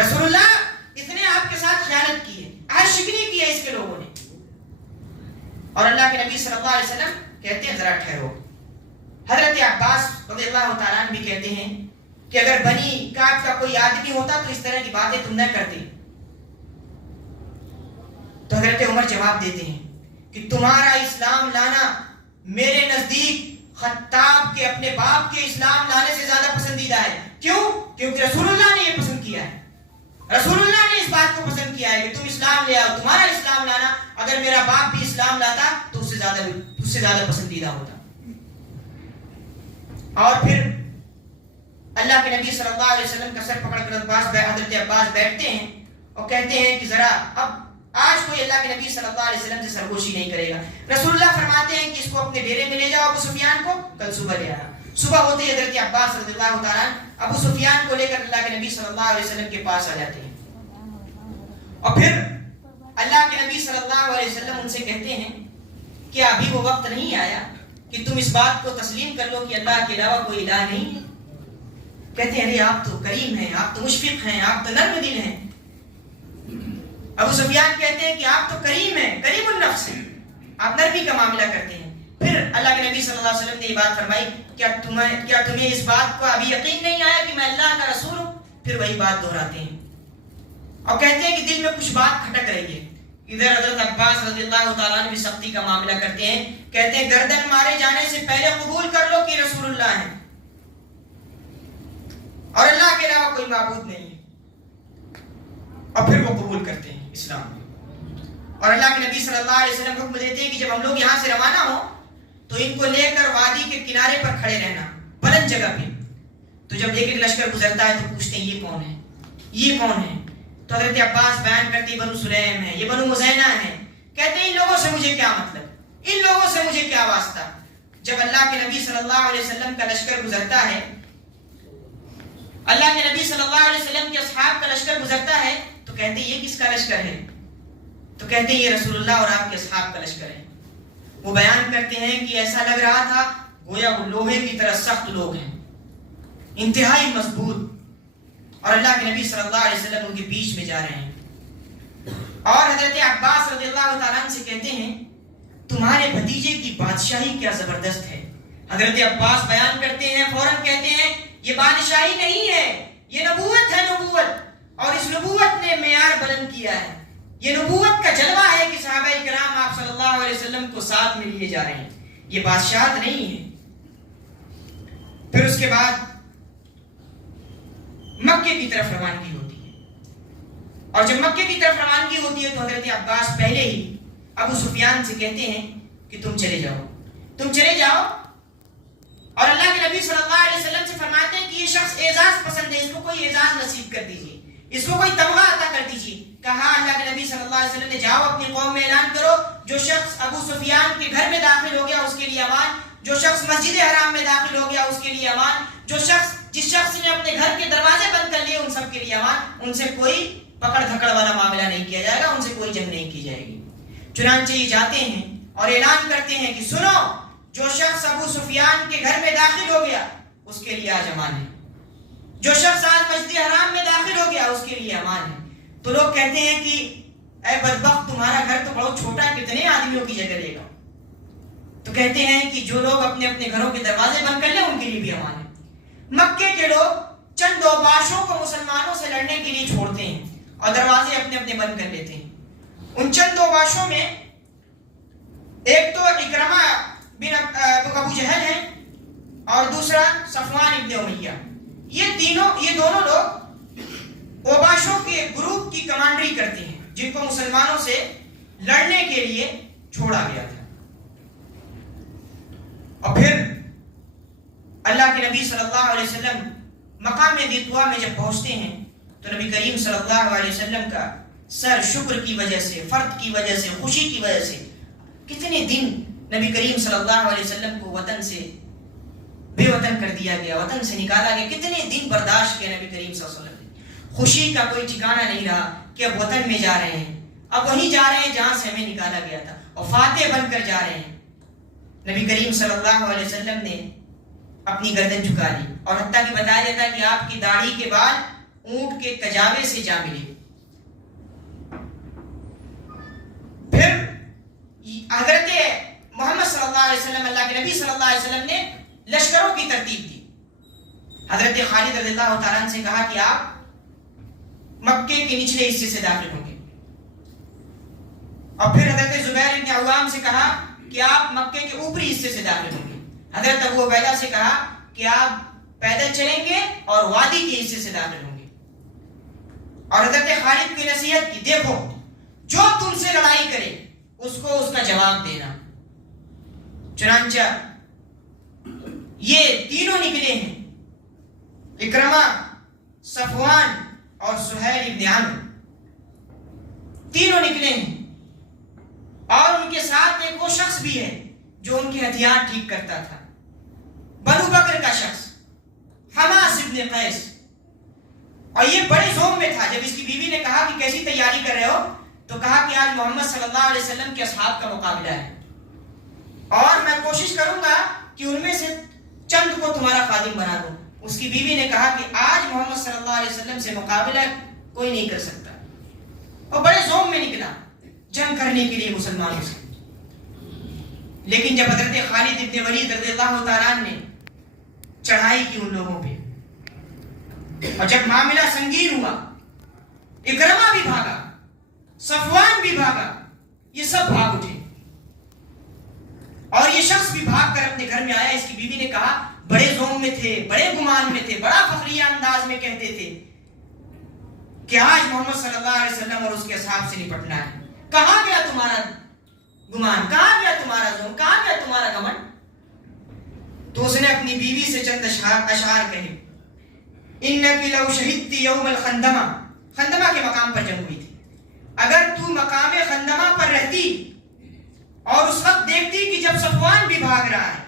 رسول اللہ اس نے آپ کے ساتھ خیانت کی ہے, عہد شکنی کی ہے اس کے لوگوں نے. اور اللہ کے نبی صلی اللہ علیہ وسلم کہتے ہیں ذرا ٹھہرو. حضرت عباس رضی اللہ تعالیٰ عنہ بھی کہتے ہیں کہ اگر بنی کعب کا کوئی آدمی ہوتا تو اس طرح کی باتیں تم نہ کرتے. تو حضرت عمر جواب دیتے ہیں کہ تمہارا اسلام لانا میرے نزدیک خطاب کے اپنے باپ کے اسلام لانے سے زیادہ پسندیدہ ہے. کیوں؟ کیونکہ رسول اللہ نے یہ پسند کیا ہے, رسول اللہ نے اس بات کو پسند کیا ہے کہ تم اسلام لے آؤ. تمہارا اسلام لانا اگر میرا باپ بھی اسلام لاتا تو اس سے زیادہ پسندیدہ ہوتا. اور پھر اللہ کے نبی صلی اللہ علیہ وسلم کا سر پکڑ کر حضرت عباس بیٹھتے ہیں اور کہتے ہیں کہ ذرا اب آج کوئی اللہ کے نبی صلی اللہ علیہ وسلم سے سرگوشی نہیں کرے گا. رسول اللہ فرماتے ہیں کہ اس کو اپنے ڈیرے میں لے جاؤ ابو سفیان کو, کل صبح لے آنا. صبح ہوتے ہی حضرت عباس رضی اللہ تعالیٰ ابو سفیان کو لے کر اللہ کے نبی صلی اللہ علیہ وسلم کے پاس آ جاتے ہیں اور پھر اللہ کے نبی صلی اللہ علیہ وسلم ان سے کہتے ہیں کہ ابھی وہ وقت نہیں آیا کہ تم اس بات کو تسلیم کر لو کہ اللہ کے علاوہ کوئی الہ نہیں ہے. کہتے ہیں ارے آپ تو کریم ہیں, آپ تو مشفق ہیں, آپ تو نرم دل ہیں. ابو سفیان کہتے ہیں کہ آپ تو کریم ہیں, کریم النفس ہیں, آپ نرمی کا معاملہ کرتے ہیں. پھر اللہ کے نبی صلی اللہ علیہ وسلم نے یہ بات فرمائی, کیا تمہیں اس بات کو ابھی یقین نہیں آیا کہ میں اللہ کا رسول ہوں؟ پھر وہی بات دہراتے ہیں اور کہتے ہیں کہ دل میں کچھ بات کھٹک رہی ہے. ادھر حضرت عباس رضی اللہ تعالیٰ عنہ بھی سختی کا معاملہ کرتے ہیں, کہتے ہیں گردن مارے جانے سے پہلے قبول کر لو کہ رسول اللہ ہیں اور اللہ کے علاوہ کوئی معبود نہیں ہے. اور پھر وہ قبول کرتے ہیں اسلام. اور اللہ کے نبی صلی اللہ علیہ وسلم حکم دیتے ہیں کہ جب ہم لوگ یہاں سے روانہ ہوں تو ان کو لے کر وادی کے کنارے پر کھڑے رہنا, بلند جگہ پہ. تو جب ایک ایک لشکر گزرتا ہے تو پوچھتے ہیں یہ کون ہے, یہ کون ہے؟ تو حضرت عباس بیان کرتے ہیں بنو سلیم ہے, یہ بنو مزینہ ہے. کہتے ہیں ان لوگوں سے مجھے کیا مطلب, ان لوگوں سے مجھے کیا واسطہ. جب اللہ کے نبی صلی اللہ علیہ وسلم کا لشکر گزرتا ہے اللہ کے نبی صلی اللہ علیہ وسلم کے اصحاب کا لشکر گزرتا ہے تو کہتے ہیں یہ کس کا لشکر ہے؟ تو کہتے ہیں یہ رسول اللہ اور آپ کے اصحاب کا لشکر ہے۔ وہ بیان کرتے ہیں کہ ایسا لگ رہا تھا گویا وہ لوہے کی طرح سخت لوگ ہیں، انتہائی مضبوط، اور اللہ کے نبی صلی اللہ علیہ وسلم ان کے بیچ میں جا رہے ہیں۔ اور حضرت عباس رضی اللہ تعالیٰ عنہ سے کہتے ہیں تمہارے بھتیجے کی بادشاہی کیا زبردست ہے۔ حضرت عباس بیان کرتے ہیں، فوراً کہتے ہیں یہ بادشاہی نہیں ہے، یہ نبوت ہے، نبوت، اور اس نبوت نے معیار بلند کیا ہے۔ یہ نبوت کا جلوہ ہے کہ صحابہ کرام آپ صلی اللہ علیہ وسلم کو ساتھ میں لیے جا رہے ہیں، یہ بادشاہت نہیں ہے۔ پھر اس کے بعد مکے کی طرف روانگی ہوتی ہے، اور جب مکے کی طرف روانگی ہوتی ہے تو حضرت عباس پہلے ہی ابو سفیان سے کہتے ہیں کہ تم چلے جاؤ، اور اللہ کے نبی صلی اللہ علیہ وسلم سے فرماتے ہیں کہ یہ شخص اعزاز پسند ہے، اس کو کوئی اعزاز نصیب کر دیجیے، اس کو کوئی تمغہ عطا کر دیجیے۔ کہا اللہ کے نبی صلی اللہ علیہ وسلم نے جاؤ اپنی قوم میں اعلان کرو جو شخص ابو سفیان کے گھر میں داخل ہو گیا اس کے لیے امان، جو شخص مسجد حرام میں داخل ہو گیا اس کے لیے امان، جس شخص نے اپنے گھر کے دروازے بند کر لیے ان سب کے لیے امان، ان سے کوئی پکڑ دھکڑ والا معاملہ نہیں کیا جائے گا، ان سے کوئی جنگ نہیں کی جائے گی۔ چنانچہ یہ جاتے ہیں اور اعلان کرتے ہیں کہ سنو، جو شخص ابو سفیان کے گھر میں داخل ہو گیا اس کے لیے آج امان ہے، جو شخص آج مسجد حرام میں داخل ہو گیا اس کے لیے امان ہے۔ تو لوگ کہتے ہیں کہ اے بدبخت تمہارا گھر تو بہت چھوٹا ہے، کتنے آدمیوں کی جگہ لے گا؟ تو کہتے ہیں کہ جو لوگ اپنے اپنے گھروں کے دروازے بند کر لیں ان کے لیے بھی امان ہے۔ مکے کے لوگ چند اوباشوں کو مسلمانوں سے لڑنے کے لیے چھوڑتے ہیں اور دروازے اپنے اپنے بند کر لیتے ہیں۔ ان چند اوباشوں میں ایک تو اکرمہ بن ابو جہل ہے اور دوسرا صفوان ابن امیہ۔ یہ دونوں لوگ اوباشوں کے گروپ کی کمانڈری کرتے ہیں جن کو مسلمانوں سے لڑنے کے لیے چھوڑا گیا تھا۔ اور پھر اللہ کے نبی صلی اللہ علیہ وسلم مقام ذی طویٰ میں جب پہنچتے ہیں تو نبی کریم صلی اللہ علیہ وسلم کا سر شکر کی وجہ سے، فرد کی وجہ سے، خوشی کی وجہ سے، کتنے دن نبی کریم صلی اللہ علیہ وسلم کو وطن سے بے وطن کر دیا گیا، وطن سے نکالا گیا، کتنے دن برداشت کیا نبی کریم صلی اللہ علیہ وسلم نے۔ خوشی کا کوئی ٹھکانہ نہیں رہا کہ اب وطن میں جا رہے ہیں، اب وہیں جا رہے ہیں جہاں سے ہمیں نکالا گیا تھا، اور فاتح بن کر جا رہے ہیں۔ نبی کریم صلی اللہ علیہ وسلم نے اپنی گردن جھکا لی، اور حتیٰ کہ بتایا جاتا ہے کہ آپ کی داڑھی کے بال اونٹ کے کجاوے سے جا ملے۔ پھر حضرت محمد صلی اللہ علیہ وسلم، اللہ کے نبی صلی اللہ علیہ وسلم نے لشکروں کی ترتیب دی۔ حضرت خالد رضی اللہ تعالیٰ عنہ سے کہا کہ آپ مکے کے نچلے حصے سے داخل ہوں گے، اور پھر حضرت زبیر بن عوام سے کہا کہ آپ مکے کے اوپری حصے سے داخل ہوں گے۔ حضرت ابو عبیدہ سے کہا کہ آپ پیدل چلیں گے اور وادی کے حصے سے داخل ہوں گے، اور حضرت خالد کی نصیحت کی، دیکھو جو تم سے لڑائی کرے اس کو اس کا جواب دینا۔ چنانچہ یہ تینوں نکلے ہیں، اکرمہ، صفوان اور سہیل ابن عمرو، تینوں نکلے ہیں، اور ان کے ساتھ ایک وہ شخص بھی ہے جو ان کے ہتھیار ٹھیک کرتا تھا، بنو بکر کا شخص حماس ابن قیس۔ اور یہ بڑے زوم میں تھا، جب اس کی بیوی نے کہا کہ کیسی تیاری کر رہے ہو تو کہا کہ آج محمد صلی اللہ علیہ وسلم کے اصحاب کا مقابلہ ہے، اور میں کوشش کروں گا کہ ان میں سے چند کو تمہارا خادم بنا دوں۔ اس کی بیوی نے کہا کہ آج محمد صلی اللہ علیہ وسلم سے مقابلہ کوئی نہیں کر سکتا، اور بڑے زوم میں نکلا جنگ کرنے کے لیے مسلمانوں سے۔ لیکن جب حضرت خالد ابن ولید رضی اللہ تعالیٰ نے چڑھائی کی ان لوگوں پہ، اور جب معاملہ سنگین ہوا، اکرمہ بھی بھاگا، صفوان بھی بھاگا، یہ سب بھاگ اٹھے، اور یہ شخص بھی بھاگ کر اپنے گھر میں آیا۔ اس کی بیوی نے کہا، بڑے زوم میں تھے، بڑے گمان میں تھے، بڑا فخریہ انداز میں کہتے تھے کہ آج محمد صلی اللہ علیہ وسلم اور اس کے اصحاب سے نپٹنا ہے، کہاں گیا تمہارا گمان، کہاں گیا تمہارا زوم، کہاں گیا تمہارا گمن؟ تو اس نے اپنی بیوی سے چند اشعار کہے، انک لو شہدت یوم الخندمہ، خندمہ کے مقام پر جنگ ہوئی تھی، اگر تو مقام خندمہ پر رہتی اور اس وقت دیکھتی کہ جب صفوان بھی بھاگ رہا ہے،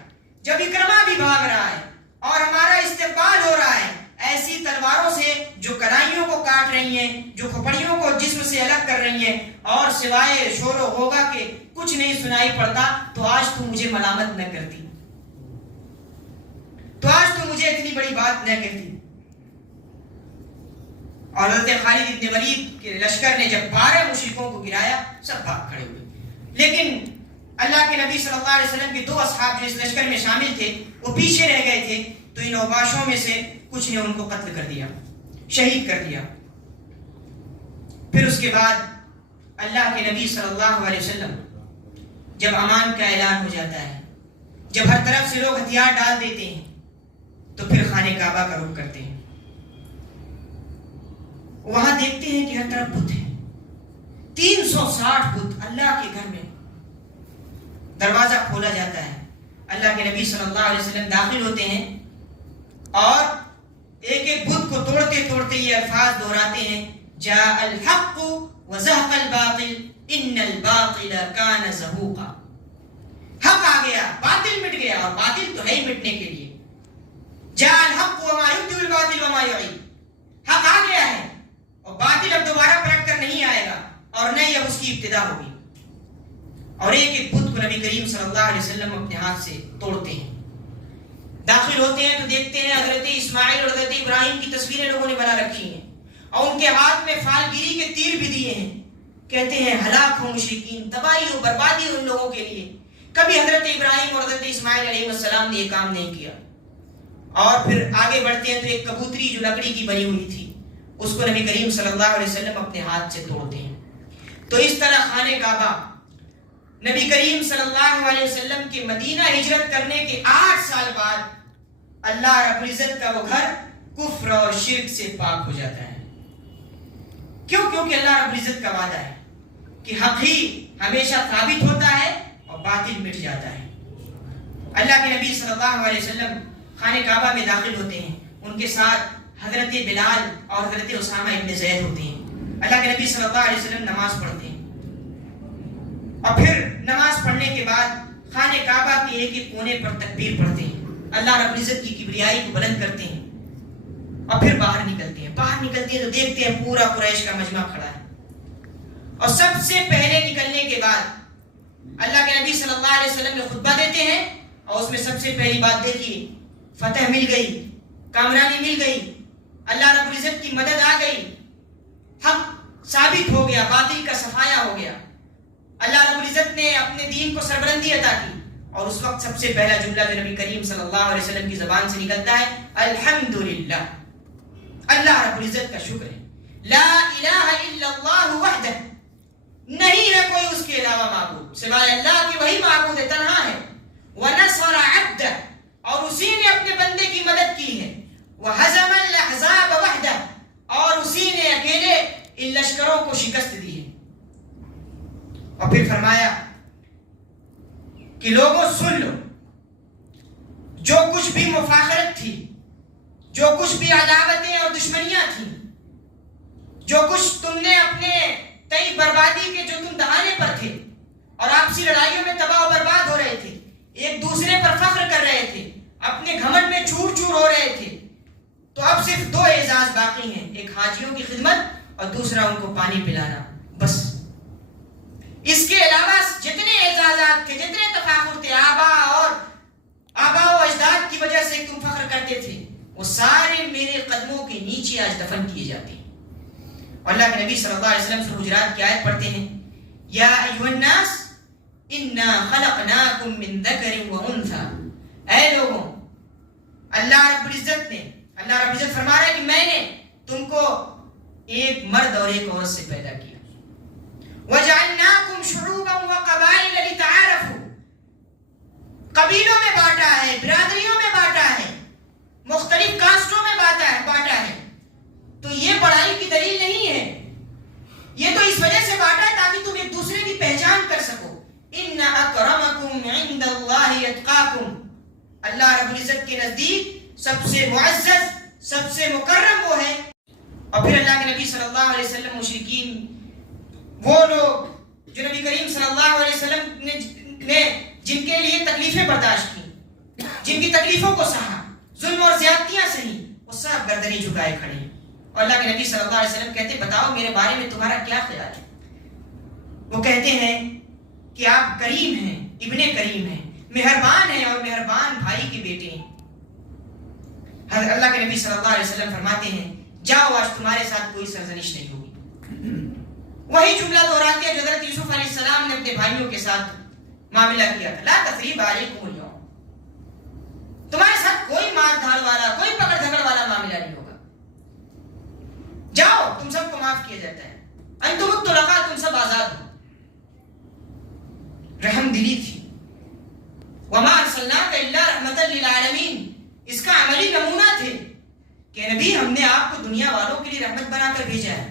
جب اکرمہ بھی بھاگ رہا ہے اور ہمارا استقبال ہو رہا ہے، ایسی تلواروں سے جو کلائیوں کو کاٹ رہی ہیں، جو کھوپڑیوں کو جسم سے الگ کر رہی ہیں، اور سوائے شور و غوغا کے کچھ نہیں سنائی پڑتا، تو آج تو مجھے ملامت نہ کرتی، تو آج تو مجھے اتنی بڑی بات نہ کہتی۔ اور حضرت خالد ابن ولید کے لشکر نے جب 12 مشرکوں کو گرایا، سب بھاگ کھڑے ہوئے، لیکن اللہ کے نبی صلی اللہ علیہ وسلم کے 2 اصحاب جو اس لشکر میں شامل تھے وہ پیچھے رہ گئے تھے، تو ان اوباشوں میں سے کچھ نے ان کو قتل کر دیا، شہید کر دیا۔ پھر اس کے بعد اللہ کے نبی صلی اللہ علیہ وسلم جب امان کا اعلان ہو جاتا ہے، جب ہر طرف سے لوگ ہتھیار ڈال دیتے ہیں، تو پھر خانہ کعبہ کا رخ کرتے ہیں۔ وہاں دیکھتے ہیں کہ ہر طرف بت ہیں، 360 بت اللہ کے گھر میں۔ دروازہ کھولا جاتا ہے، اللہ کے نبی صلی اللہ علیہ وسلم داخل ہوتے ہیں اور ایک ایک بت کو توڑتے توڑتے یہ الفاظ دہراتے ہیں، جاء الحق وزهق الباطل ان الباطل كان زهوقا۔ حق آ گیا، باطل مٹ گیا، اور باطل تو ہے ہی مٹنے کے لیے۔ جاء الحق وما يبدئ الباطل وما يعيد، حق آ گیا ہے اور باطل اب دوبارہ پلٹ کر نہیں آئے گا، اور نہ ہی اب اس کی ابتدا ہوگی۔ اور ایک ایک بت کو نبی کریم صلی اللہ علیہ وسلم اپنے ہاتھ سے توڑتے ہیں۔ داخل ہوتے ہیں تو دیکھتے ہیں حضرت اسماعیل اور حضرت ابراہیم کی تصویریں لوگوں نے بنا رکھی ہیں، اور ان کے ہاتھ میں فال گیری کے تیر بھی دیے ہیں۔ کہتے ہیں ہلاک ہو مشرکین، تباہی ہو، بربادی ہو ان لوگوں کے لیے۔ کبھی حضرت ابراہیم اور حضرت اسماعیل علیہ السلام نے یہ کام نہیں کیا۔ اور پھر آگے بڑھتے ہیں تو ایک کبوتری جو لکڑی کی بنی ہوئی تھی، اس کو نبی کریم صلی اللہ علیہ وسلم اپنے ہاتھ سے توڑتے ہیں۔ تو اس طرح خانہ کعبہ نبی کریم صلی اللہ علیہ وسلم کے مدینہ ہجرت کرنے کے 8 سال بعد اللہ رب العزت کا وہ گھر کفر اور شرک سے پاک ہو جاتا ہے۔ کیوں؟ کیونکہ اللہ رب العزت کا وعدہ ہے کہ حق ہی ہمیشہ ثابت ہوتا ہے اور باطل مٹ جاتا ہے۔ اللہ کے نبی صلی اللہ علیہ وسلم خانہ کعبہ میں داخل ہوتے ہیں، ان کے ساتھ حضرت بلال اور حضرت اسامہ ابن زید ہوتے ہیں۔ اللہ کے نبی صلی اللہ علیہ وسلم نماز پڑھتے ہیں، اور پھر نماز پڑھنے کے بعد خانہ کعبہ کے ایک ایک کونے پر تکبیر پڑھتے ہیں، اللہ رب العزت کی کبریائی کو بلند کرتے ہیں، اور پھر باہر نکلتے ہیں۔ باہر نکلتے ہیں تو دیکھتے ہیں پورا قریش کا مجمع کھڑا ہے، اور سب سے پہلے نکلنے کے بعد اللہ کے نبی صلی اللہ علیہ وسلم نے خطبہ دیتے ہیں، اور اس میں سب سے پہلی بات دیکھیے، فتح مل گئی، کامرانی مل گئی، اللہ رب العزت کی مدد آ گئی، حق ثابت ہو گیا، باطل کا صفایا ہو گیا، اللہ رب العزت نے اپنے دین کو سربلندی عطا کی۔ اور اس وقت سب سے پہلا جملہ جو نبی کریم صلی اللہ علیہ وسلم کی زبان سے نکلتا ہے، الحمدللہ، اللہ رب العزت کا شکر ہے، لا الہ الا اللہ وحدہ، نہیں ہے کوئی اس کے علاوہ معبود، سوائے اللہ کے وہی معبود ہے، تنہا ہے، ونصر عبدہ، اور اسی نے اپنے بندے کی مدد کی ہے، وہزم الاحزاب وحدہ، اور اسی نے اکیلے ان لشکروں کو شکست دی ہے۔ اور پھر فرمایا کہ لوگوں سن لو، جو کچھ بھی مفاخرت تھی، جو کچھ بھی عداوتیں اور دشمنیاں تھیں، جو کچھ تم نے اپنے تئی بربادی کے جو تم دہانے پر تھے اور آپسی لڑائیوں میں تباہ و برباد ہو رہے تھے، ایک دوسرے پر فخر کر رہے تھے، اپنے گھمنڈ میں چور چور ہو رہے تھے، تو اب صرف 2 اعزاز باقی ہیں، ایک حاجیوں کی خدمت اور دوسرا ان کو پانی پلانا، بس۔ اس کے علاوہ جتنے اعزازات تھے، جتنے تفاخر تھے، آبا و اجداد کی وجہ سے تم فخر کرتے تھے، وہ سارے میرے قدموں کے نیچے آج دفن کیے جاتے ہیں۔ اور اللہ کے نبی صلی اللہ علیہ وسلم سورہ حجرات کی آیت پڑھتے ہیں، یا ایھا الناس انا خلقناکم من ذکر و انثی، اے لوگوں، اللہ رب العزت فرما رہا ہے کہ میں نے تم کو ایک مرد اور ایک عورت سے پیدا کیا، وَجَعَلْنَاكُمْ شُعُوبًا وَقَبَائِلَ لِتَعَارَفُوا، قبیلوں میں بانٹا ہے، برادریوں میں بانٹا ہے، مختلف کاسٹوں میں بانٹا ہے، تو یہ بڑائی کی دلیل نہیں ہے، یہ تو اس وجہ سے بانٹا ہے تاکہ تم ایک دوسرے کی پہچان کر سکو۔ إِنَّ أَكْرَمَكُمْ عِنْدَ اللَّهِ أَتْقَاكُمْ، اللہ رب العزت کے نزدیک سب سے معزز، سب سے مکرم وہ ہے۔ اور پھر اللہ کے نبی صلی اللہ علیہ وسلم مشرکین، وہ لوگ جو نبی کریم صلی اللہ علیہ وسلم نے جن کے لیے تکلیفیں برداشت کی، جن کی تکلیفوں کو سہا، ظلم اور زیادتیاں سہی، وہ وہ سب گردنیں جھکائے کھڑے ہیں. اور اللہ کے نبی صلی اللہ علیہ وسلم کہتے بتاؤ میرے بارے میں تمہارا کیا خیال ہے؟ وہ کہتے ہیں کہ آپ کریم ہیں، ابن کریم ہیں، مہربان ہیں اور مہربان بھائی کے بیٹے ہیں. حضرت اللہ کے نبی صلی اللہ علیہ وسلم فرماتے ہیں جاؤ آج تمہارے ساتھ کوئی سرزنش نہیں ہوگی. وہی جملہ دہراتے ہیں جو حضرت یوسف علیہ السلام نے اپنے بھائیوں کے ساتھ معاملہ کیا تھا. لا تثریب علیکم اليوم، تمہارے ساتھ کوئی مار دھاڑ والا، کوئی پکڑ دھکڑ والا معاملہ نہیں ہوگا. جاؤ تم سب کو معاف کیا جاتا ہے. انتم الطلقاء، تم سب آزاد ہو. رحم دلی تھی. وما ارسلناک الا رحمۃ للعالمین، اس کا عملی نمونہ تھے کہ نبی ہم نے آپ کو دنیا والوں کے لیے رحمت بنا کر بھیجا ہے،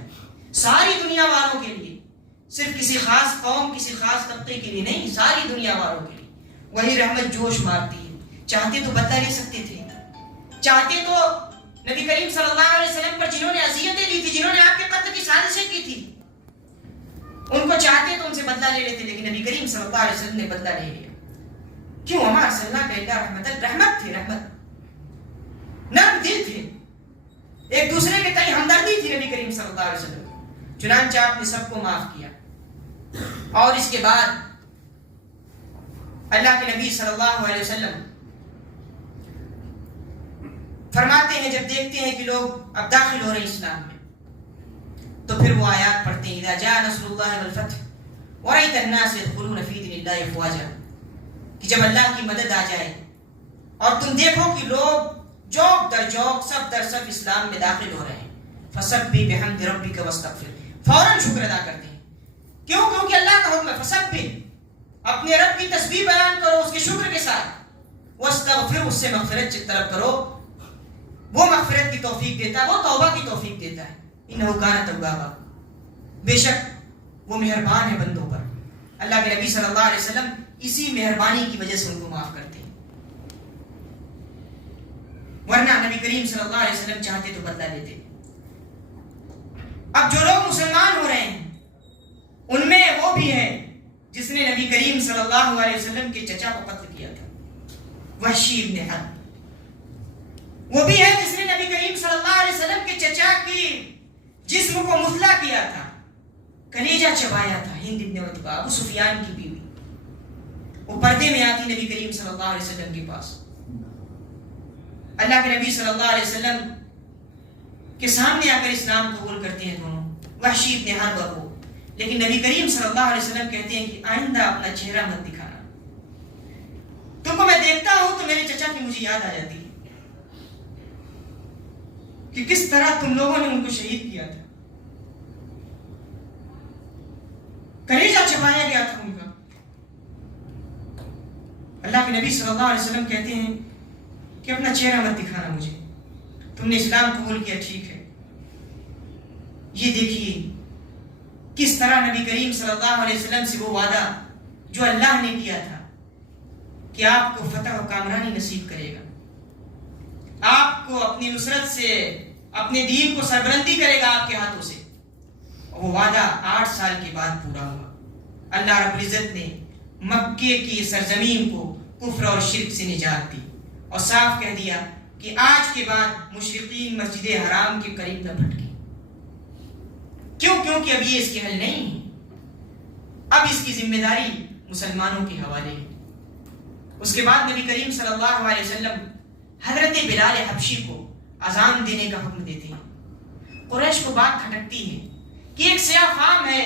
ساری دنیا والوں کے لیے، صرف کسی خاص قوم کسی خاص طبقے کے لیے نہیں، ساری دنیا والوں کے لیے. وہی رحمت جوش مارتی ہے. چاہتے تو بدلہ لے سکتے تھے، چاہتے تو نبی کریم صلی اللہ علیہ وسلم پر جنہوں نے اذیتیں دی تھی، جنہوں نے آپ کے قتل کی سازشیں کی تھی، ان کو چاہتے تو ان سے بدلہ لے لیتے، لیکن نبی کریم صلی اللہ علیہ وسلم نے بدلہ لے لیا. کیوں؟ ہمارا صلی اللہ کا اللہ رحمت، رحمت تھی، رحمت، نرم دل تھے، ایک دوسرے کے تئیں ہمدردی تھی نبی کریم صلی اللہ علیہ وسلم. چنانچہ آپ نے سب کو معاف کیا. اور اس کے بعد اللہ کے نبی صلی اللہ علیہ وسلم فرماتے ہیں جب دیکھتے ہیں کہ لوگ اب داخل ہو رہے ہیں اسلام میں، تو پھر وہ آیات پڑھتے ہیں اذا جاء نصر اللہ والفتح ورأيت الناس يدخلون في دين الله افواجا، کہ جب اللہ کی مدد آ جائے اور تم دیکھو کہ لوگ جوک در جوک سب در سب اسلام میں داخل ہو رہے ہیں، فسبح بحمد ربک واستغفر، فوراً شکر ادا کرتے ہیں. کیوں؟ کیونکہ اللہ کا حکم ہے فسبح، اپنے رب کی تسبیح بیان کرو اس کے شکر کے ساتھ، واستغفر، اس سے مغفرت کی طلب کرو، وہ مغفرت کی توفیق دیتا ہے، وہ توبہ کی توفیق دیتا ہے. انہ کان توابا، بے شک وہ مہربان ہے بندوں پر. اللہ کے نبی صلی اللہ علیہ وسلم اسی مہربانی کی وجہ سے ان کو معاف کرتے ہیں، ورنہ نبی کریم صلی اللہ علیہ وسلم چاہتے تو بدلہ لیتے. اب جو لوگ مسلمان ہو رہے ہیں ان میں وہ بھی ہے جس نے نبی کریم صلی اللہ علیہ وسلم کے چچا کو قتل کیا تھا، وحشی بن حرب. وہ بھی ہے جس نے نبی کریم صلی اللہ علیہ وسلم کے چچا کی جسم کو مثلا کیا تھا، کلیجہ چبایا تھا. ہند بن عتبہ، ابو سفیان کی بیوی، وہ پردے میں آتی نبی کریم صلی اللہ علیہ وسلم کے پاس. اللہ کے نبی صلی اللہ علیہ وسلم کے سامنے آ کر اسلام قبول کرتے ہیں دونوں، وحشی بن حرب کو. لیکن نبی کریم صلی اللہ علیہ وسلم کہتے ہیں کہ آئندہ اپنا چہرہ مت دکھانا، تم کو میں دیکھتا ہوں تو میرے چچا کی مجھے یاد آ جاتی ہے کہ کس طرح تم لوگوں نے ان کو شہید کیا تھا، کلیجہ چبایا گیا تھا ان کا. اللہ کے نبی صلی اللہ علیہ وسلم کہتے ہیں کہ اپنا چہرہ مت دکھانا مجھے، تم نے اسلام قبول کیا ٹھیک ہے. یہ دیکھیے کس طرح نبی کریم صلی اللہ علیہ وسلم سے وہ وعدہ جو اللہ نے کیا تھا کہ آپ کو فتح و کامرانی نصیب کرے گا، آپ کو اپنی نصرت سے اپنے دین کو سربلندی کرے گا آپ کے ہاتھوں سے. وہ وعدہ 8 سال کے بعد پورا ہوا. اللہ رب العزت نے مکے کی سرزمین کو کفر اور شرک سے نجات دی اور صاف کہہ دیا کہ آج کے بعد مشرقین مسجد حرام کے قریب نہ بھٹکیں. کیوں؟ کیونکہ اب یہ اس کے حل نہیں ہے، اب اس کی ذمہ داری مسلمانوں کے حوالے ہے. اس کے بعد نبی کریم صلی اللہ علیہ وسلم حضرت بلال حبشی کو اذان دینے کا حکم دیتے ہیں. قریش کو بات کھٹکتی ہے کہ ایک سیاہ فام ہے،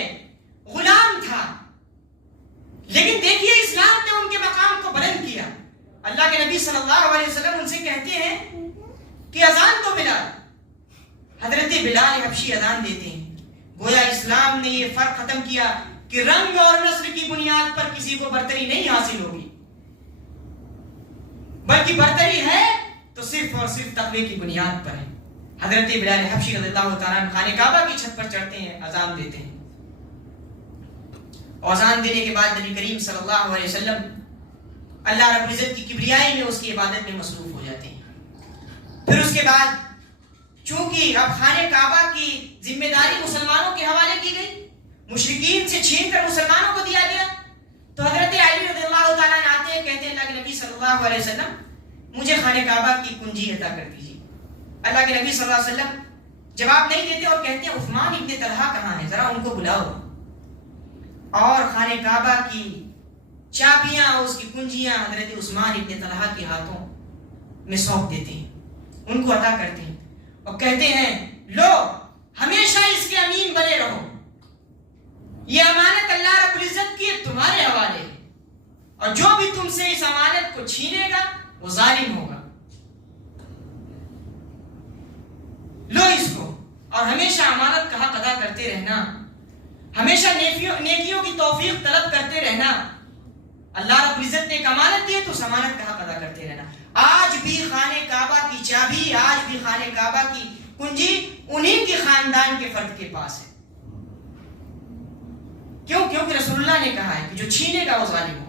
غلام تھا، لیکن دیکھیے اسلام نے ان کے مقام کو بلند کیا. اللہ کے نبی صلی اللہ علیہ وسلم ان سے کہتے ہیں کہ اذان تو بلال. حضرت بلال حبشی اذان دیتے ہیں. گویا اسلام نے یہ فرق ختم کیا کہ رنگ اور نسل کی بنیاد پر کسی کو برتری نہیں حاصل ہوگی، بلکہ برتری ہے تو صرف اور صرف تقوی کی بنیاد پر ہے. حضرت بلال حبشی رضی اللہ تعالیٰ عنہ خانہ کعبہ کی چھت پر چڑھتے ہیں، اذان دیتے ہیں. اذان دینے کے بعد نبی کریم صلی اللہ علیہ وسلم اللہ رب العزت کی کبریائی میں اس کی عبادت میں مصروف ہو جاتے ہیں. پھر اس کے بعد چونکہ اب خانہ کعبہ کی ذمہ داری مسلمانوں کے حوالے کی گئی، مشرکین سے چھین کر مسلمانوں کو دیا گیا، تو حضرت علی رضی اللہ تعالیٰ عنہ آتے ہیں، کہتے ہیں اللہ کے نبی صلی اللہ علیہ وسلم مجھے خانہ کعبہ کی کنجی عطا کر دیجیے. اللہ کے نبی صلی اللہ علیہ وسلم جواب نہیں دیتے اور کہتے ہیں عثمان ابن طلحہ کہاں ہیں، ذرا ان کو بلاؤ، اور خانہ کعبہ کی چابیاں، اس کی کنجیاں حضرت عثمان ابن طلحہ کے ہاتھوں میں سونپ دیتے ہیں، ان کو عطا کرتے ہیں اور کہتے ہیں لو ہمیشہ اس کے امین بنے رہو، یہ امانت اللہ رب العزت کی تمہارے حوالے ہے، اور جو بھی تم سے اس امانت کو چھینے گا وہ ظالم ہوگا، لو اس کو، اور ہمیشہ امانت کا حق ادا کرتے رہنا، ہمیشہ نیکیوں کی توفیق طلب کرتے رہنا، اللہ رب العزت نے ایک امانت دی ہے تو اس امانت کا حق ادا کرتے رہنا۔ آج بھی خانہ کعبہ کی چابی، آج بھی خانہ کعبہ کی کنجی انہی کے خاندان کے فرد کے پاس ہے، کیوں؟ کیونکہ رسول اللہ نے کہا ہے کہ جو چھینے گا وہ ظالم ہو۔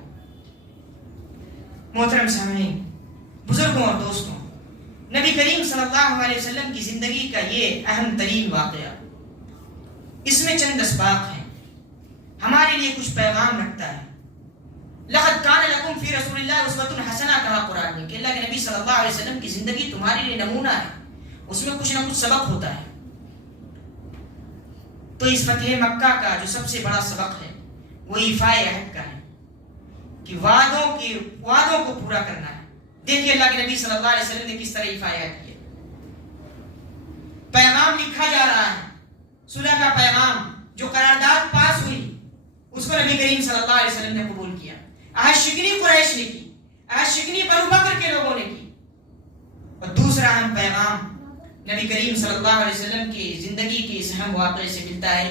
محترم سامعین، بزرگوں اور دوستوں، نبی کریم صلی اللہ علیہ وسلم کی زندگی کا یہ اہم ترین واقعہ، اس میں چند اسباق ہیں، ہمارے لیے کچھ پیغام رکھتا ہے۔ لقد کان لکم فی رسول اللہ اسوۃ حسنہ، کہا قرآن نے کہ اللہ کے نبی صلی اللہ علیہ وسلم کی زندگی تمہارے لیے نمونہ ہے، اس میں کچھ نہ کچھ سبق ہوتا ہے۔ تو اس فتح مکہ کا جو سب سے بڑا سبق ہے وہ ایفاء عہد کا ہے، کہ وعدوں کو پورا کرنا ہے۔ دیکھیے اللہ کے نبی صلی اللہ علیہ وسلم نے کس طرح ایفاء عہد کیا، پیغام لکھا جا رہا ہے، صلح کا پیغام، جو قرارداد پاس ہوئی اس کو نبی کریم صلی اللہ علیہ وسلم نے قبول کیا، عہد شکنی قریش نے کی، عہد شکنی بنو بکر کے لوگوں نے کی، اور دوسرا اہم پیغام نبی کریم صلی اللہ علیہ وسلم کی زندگی کے اس اہم واقعے سے ملتا ہے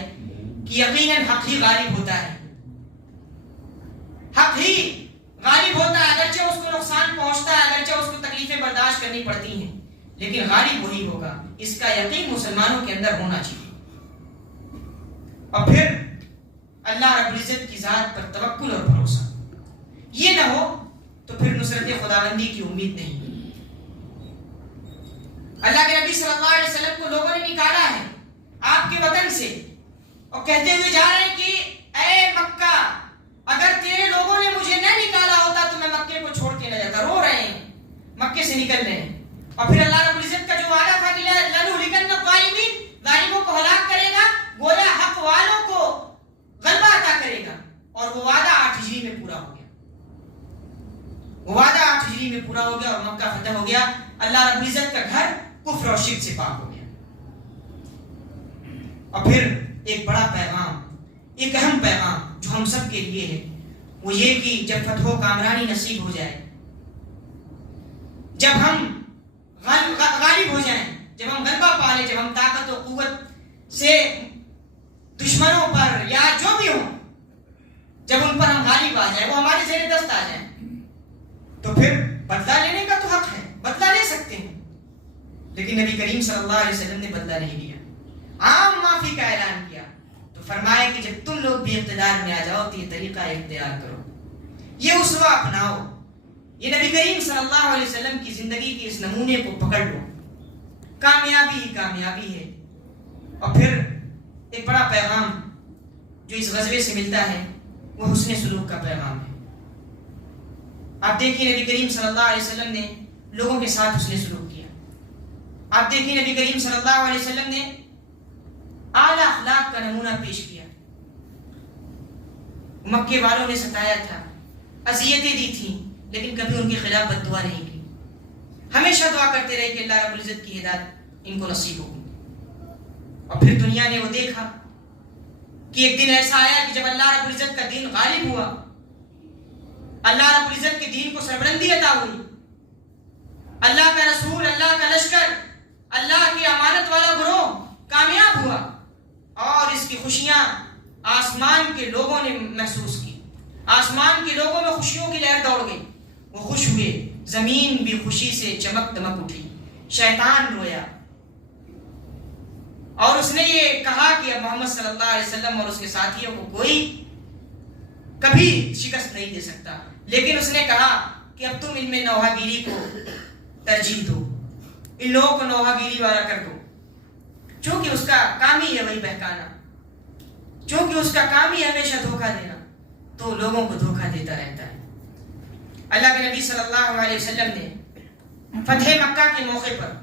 کہ یقیناً حق ہی غالب ہوتا ہے، حق ہی غالب ہوتا ہے، اگرچہ اس کو نقصان پہنچتا ہے، اگرچہ اس کو تکلیفیں برداشت کرنی پڑتی ہیں، لیکن غالب وہی ہوگا، اس کا یقین مسلمانوں کے اندر ہونا چاہیے۔ اور پھر اللہ رب العزت کی ذات پر توکل اور بھروسہ، یہ نہ ہو تو پھر نصرت خداوندی کی امید نہیں۔ اللہ کے نبی صلی اللہ علیہ وسلم کو لوگوں نے نکالا ہے آپ کے وطن سے، اور کہتے ہوئے جا رہے ہیں کہ اے مکہ، اگر تیرے لوگوں نے مجھے نہ نکالا ہوتا تو میں مکے کو چھوڑ کے نہ جاتا۔ رو رہے ہیں، مکے سے نکل رہے ہیں، اور پھر اللہ رب العزت کا جو وعدہ تھا کہ لَنُهْلِكَنَّ الظَّالِمِينَ، ظالموں کو ہلاک کرے گا، گویا حق والوں کو غلبہ عطا کرے گا، اور وہ وعدہ 8 ہجری میں پورا ہو گیا، وہ وعدہ 8 ہجری میں پورا ہو گیا اور مکہ فتح ہو گیا، اللہ رب العزت کا گھر کفر اور شرک سے پاک ہو گیا۔ اور پھر ایک بڑا پیغام، ایک اہم پیغام جو ہم سب کے لیے ہے، وہ یہ کہ جب فتح و کامرانی نصیب ہو جائے، جب ہم غالب ہو جائیں، جب ہم غلبہ پالیں، جب ہم طاقت و قوت سے دشمنوں پر یا جو بھی ہو، جب ان پر ہم غالب آ جائیں، وہ ہمارے زیر دست آ جائیں، تو پھر بدلہ لینے کا تو حق ہے، بدلہ لے سکتے ہیں، لیکن نبی کریم صلی اللہ علیہ وسلم نے بدلہ نہیں لیا، عام معافی کا اعلان کیا، تو فرمایا کہ جب تم لوگ بھی اقتدار میں آ جاؤ تو یہ طریقہ اختیار کرو، یہ اسوہ اپناؤ، یہ نبی کریم صلی اللہ علیہ وسلم کی زندگی کے اس نمونے کو پکڑ لو، کامیابی ہی کامیابی ہے۔ اور پھر ایک بڑا پیغام جو اس غزوے سے ملتا ہے وہ حسن سلوک کا پیغام ہے۔ آپ دیکھیے نبی کریم صلی اللہ علیہ وسلم نے لوگوں کے ساتھ حسن سلوک کیا، آپ دیکھیے نبی کریم صلی اللہ علیہ وسلم نے اعلیٰ اخلاق کا نمونہ پیش کیا۔ مکے والوں نے ستایا تھا، اذیتیں دی تھیں، لیکن کبھی ان کے خلاف بد دعا نہیں کی، ہمیشہ دعا کرتے رہے کہ اللہ رب العزت کی ہدایت ان کو نصیب ہو۔ اور پھر دنیا نے وہ دیکھا کہ ایک دن ایسا آیا کہ جب اللہ رب العزت کا دین غالب ہوا، اللہ رب العزت کے دین کو سربلندی عطا ہوئی، اللہ کا رسول، اللہ کا لشکر، اللہ کی امانت والا گروہ کامیاب ہوا، اور اس کی خوشیاں آسمان کے لوگوں نے محسوس کی، آسمان کے لوگوں میں خوشیوں کی لہر دوڑ گئی، وہ خوش ہوئے، زمین بھی خوشی سے چمک دمک اٹھی، شیطان رویا، اور اس نے یہ کہا کہ اب محمد صلی اللہ علیہ وسلم اور اس کے ساتھیوں کو کوئی کبھی شکست نہیں دے سکتا، لیکن اس نے کہا کہ اب تم ان میں نوحہ گیری کو ترجیح دو، ان لوگوں کو نوحہ گیری والا کر دو، چونکہ اس کا کام ہی ہے وہی بہکانا، چونکہ اس کا کام ہی ہمیشہ دھوکہ دینا، تو لوگوں کو دھوکہ دیتا رہتا ہے۔ اللہ کے نبی صلی اللہ علیہ وسلم نے فتح مکہ کے موقع پر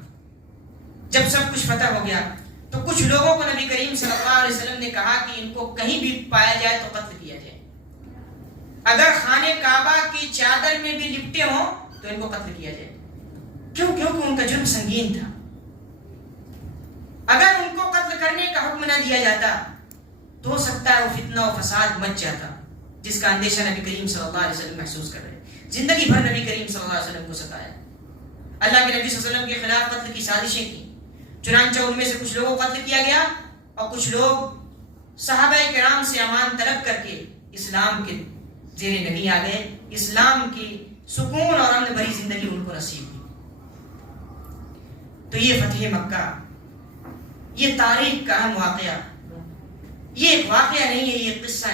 جب سب کچھ فتح ہو گیا تو کچھ لوگوں کو نبی کریم صلی اللہ علیہ وسلم نے کہا کہ ان کو کہیں بھی پایا جائے تو قتل کیا جائے. اگر خانہ کعبہ کی چادر میں بھی لپٹے ہوں تو ان کو قتل کیا جائے. کیوں؟ کیونکہ ان کا جرم سنگین تھا. اگر ان کو قتل کرنے کا حکم نہ دیا جاتا تو ہو سکتا ہے وہ فتنہ و فساد مچ جاتا، جس کا اندیشہ نبی کریم صلی اللہ علیہ وسلم محسوس کر رہے. زندگی بھر نبی کریم صلی اللہ علیہ وسلم کو ستایا. اللہ کے نبی صلی اللہ علیہ وسلم کے خلاف قتل کی سازشیں کی. چنانچہ ان میں سے کچھ لوگوں کو قتل کیا گیا اور کچھ لوگ صحابہ کرام سے امان طلب کر کے اسلام کے زیر نبی آ گئے. اسلام کی سکون اور امن بھری زندگی ان کو نصیب ہوئی. تو یہ فتح مکہ، یہ تاریخ کا اہم واقعہ، یہ ایک واقعہ نہیں ہے، یہ قصہ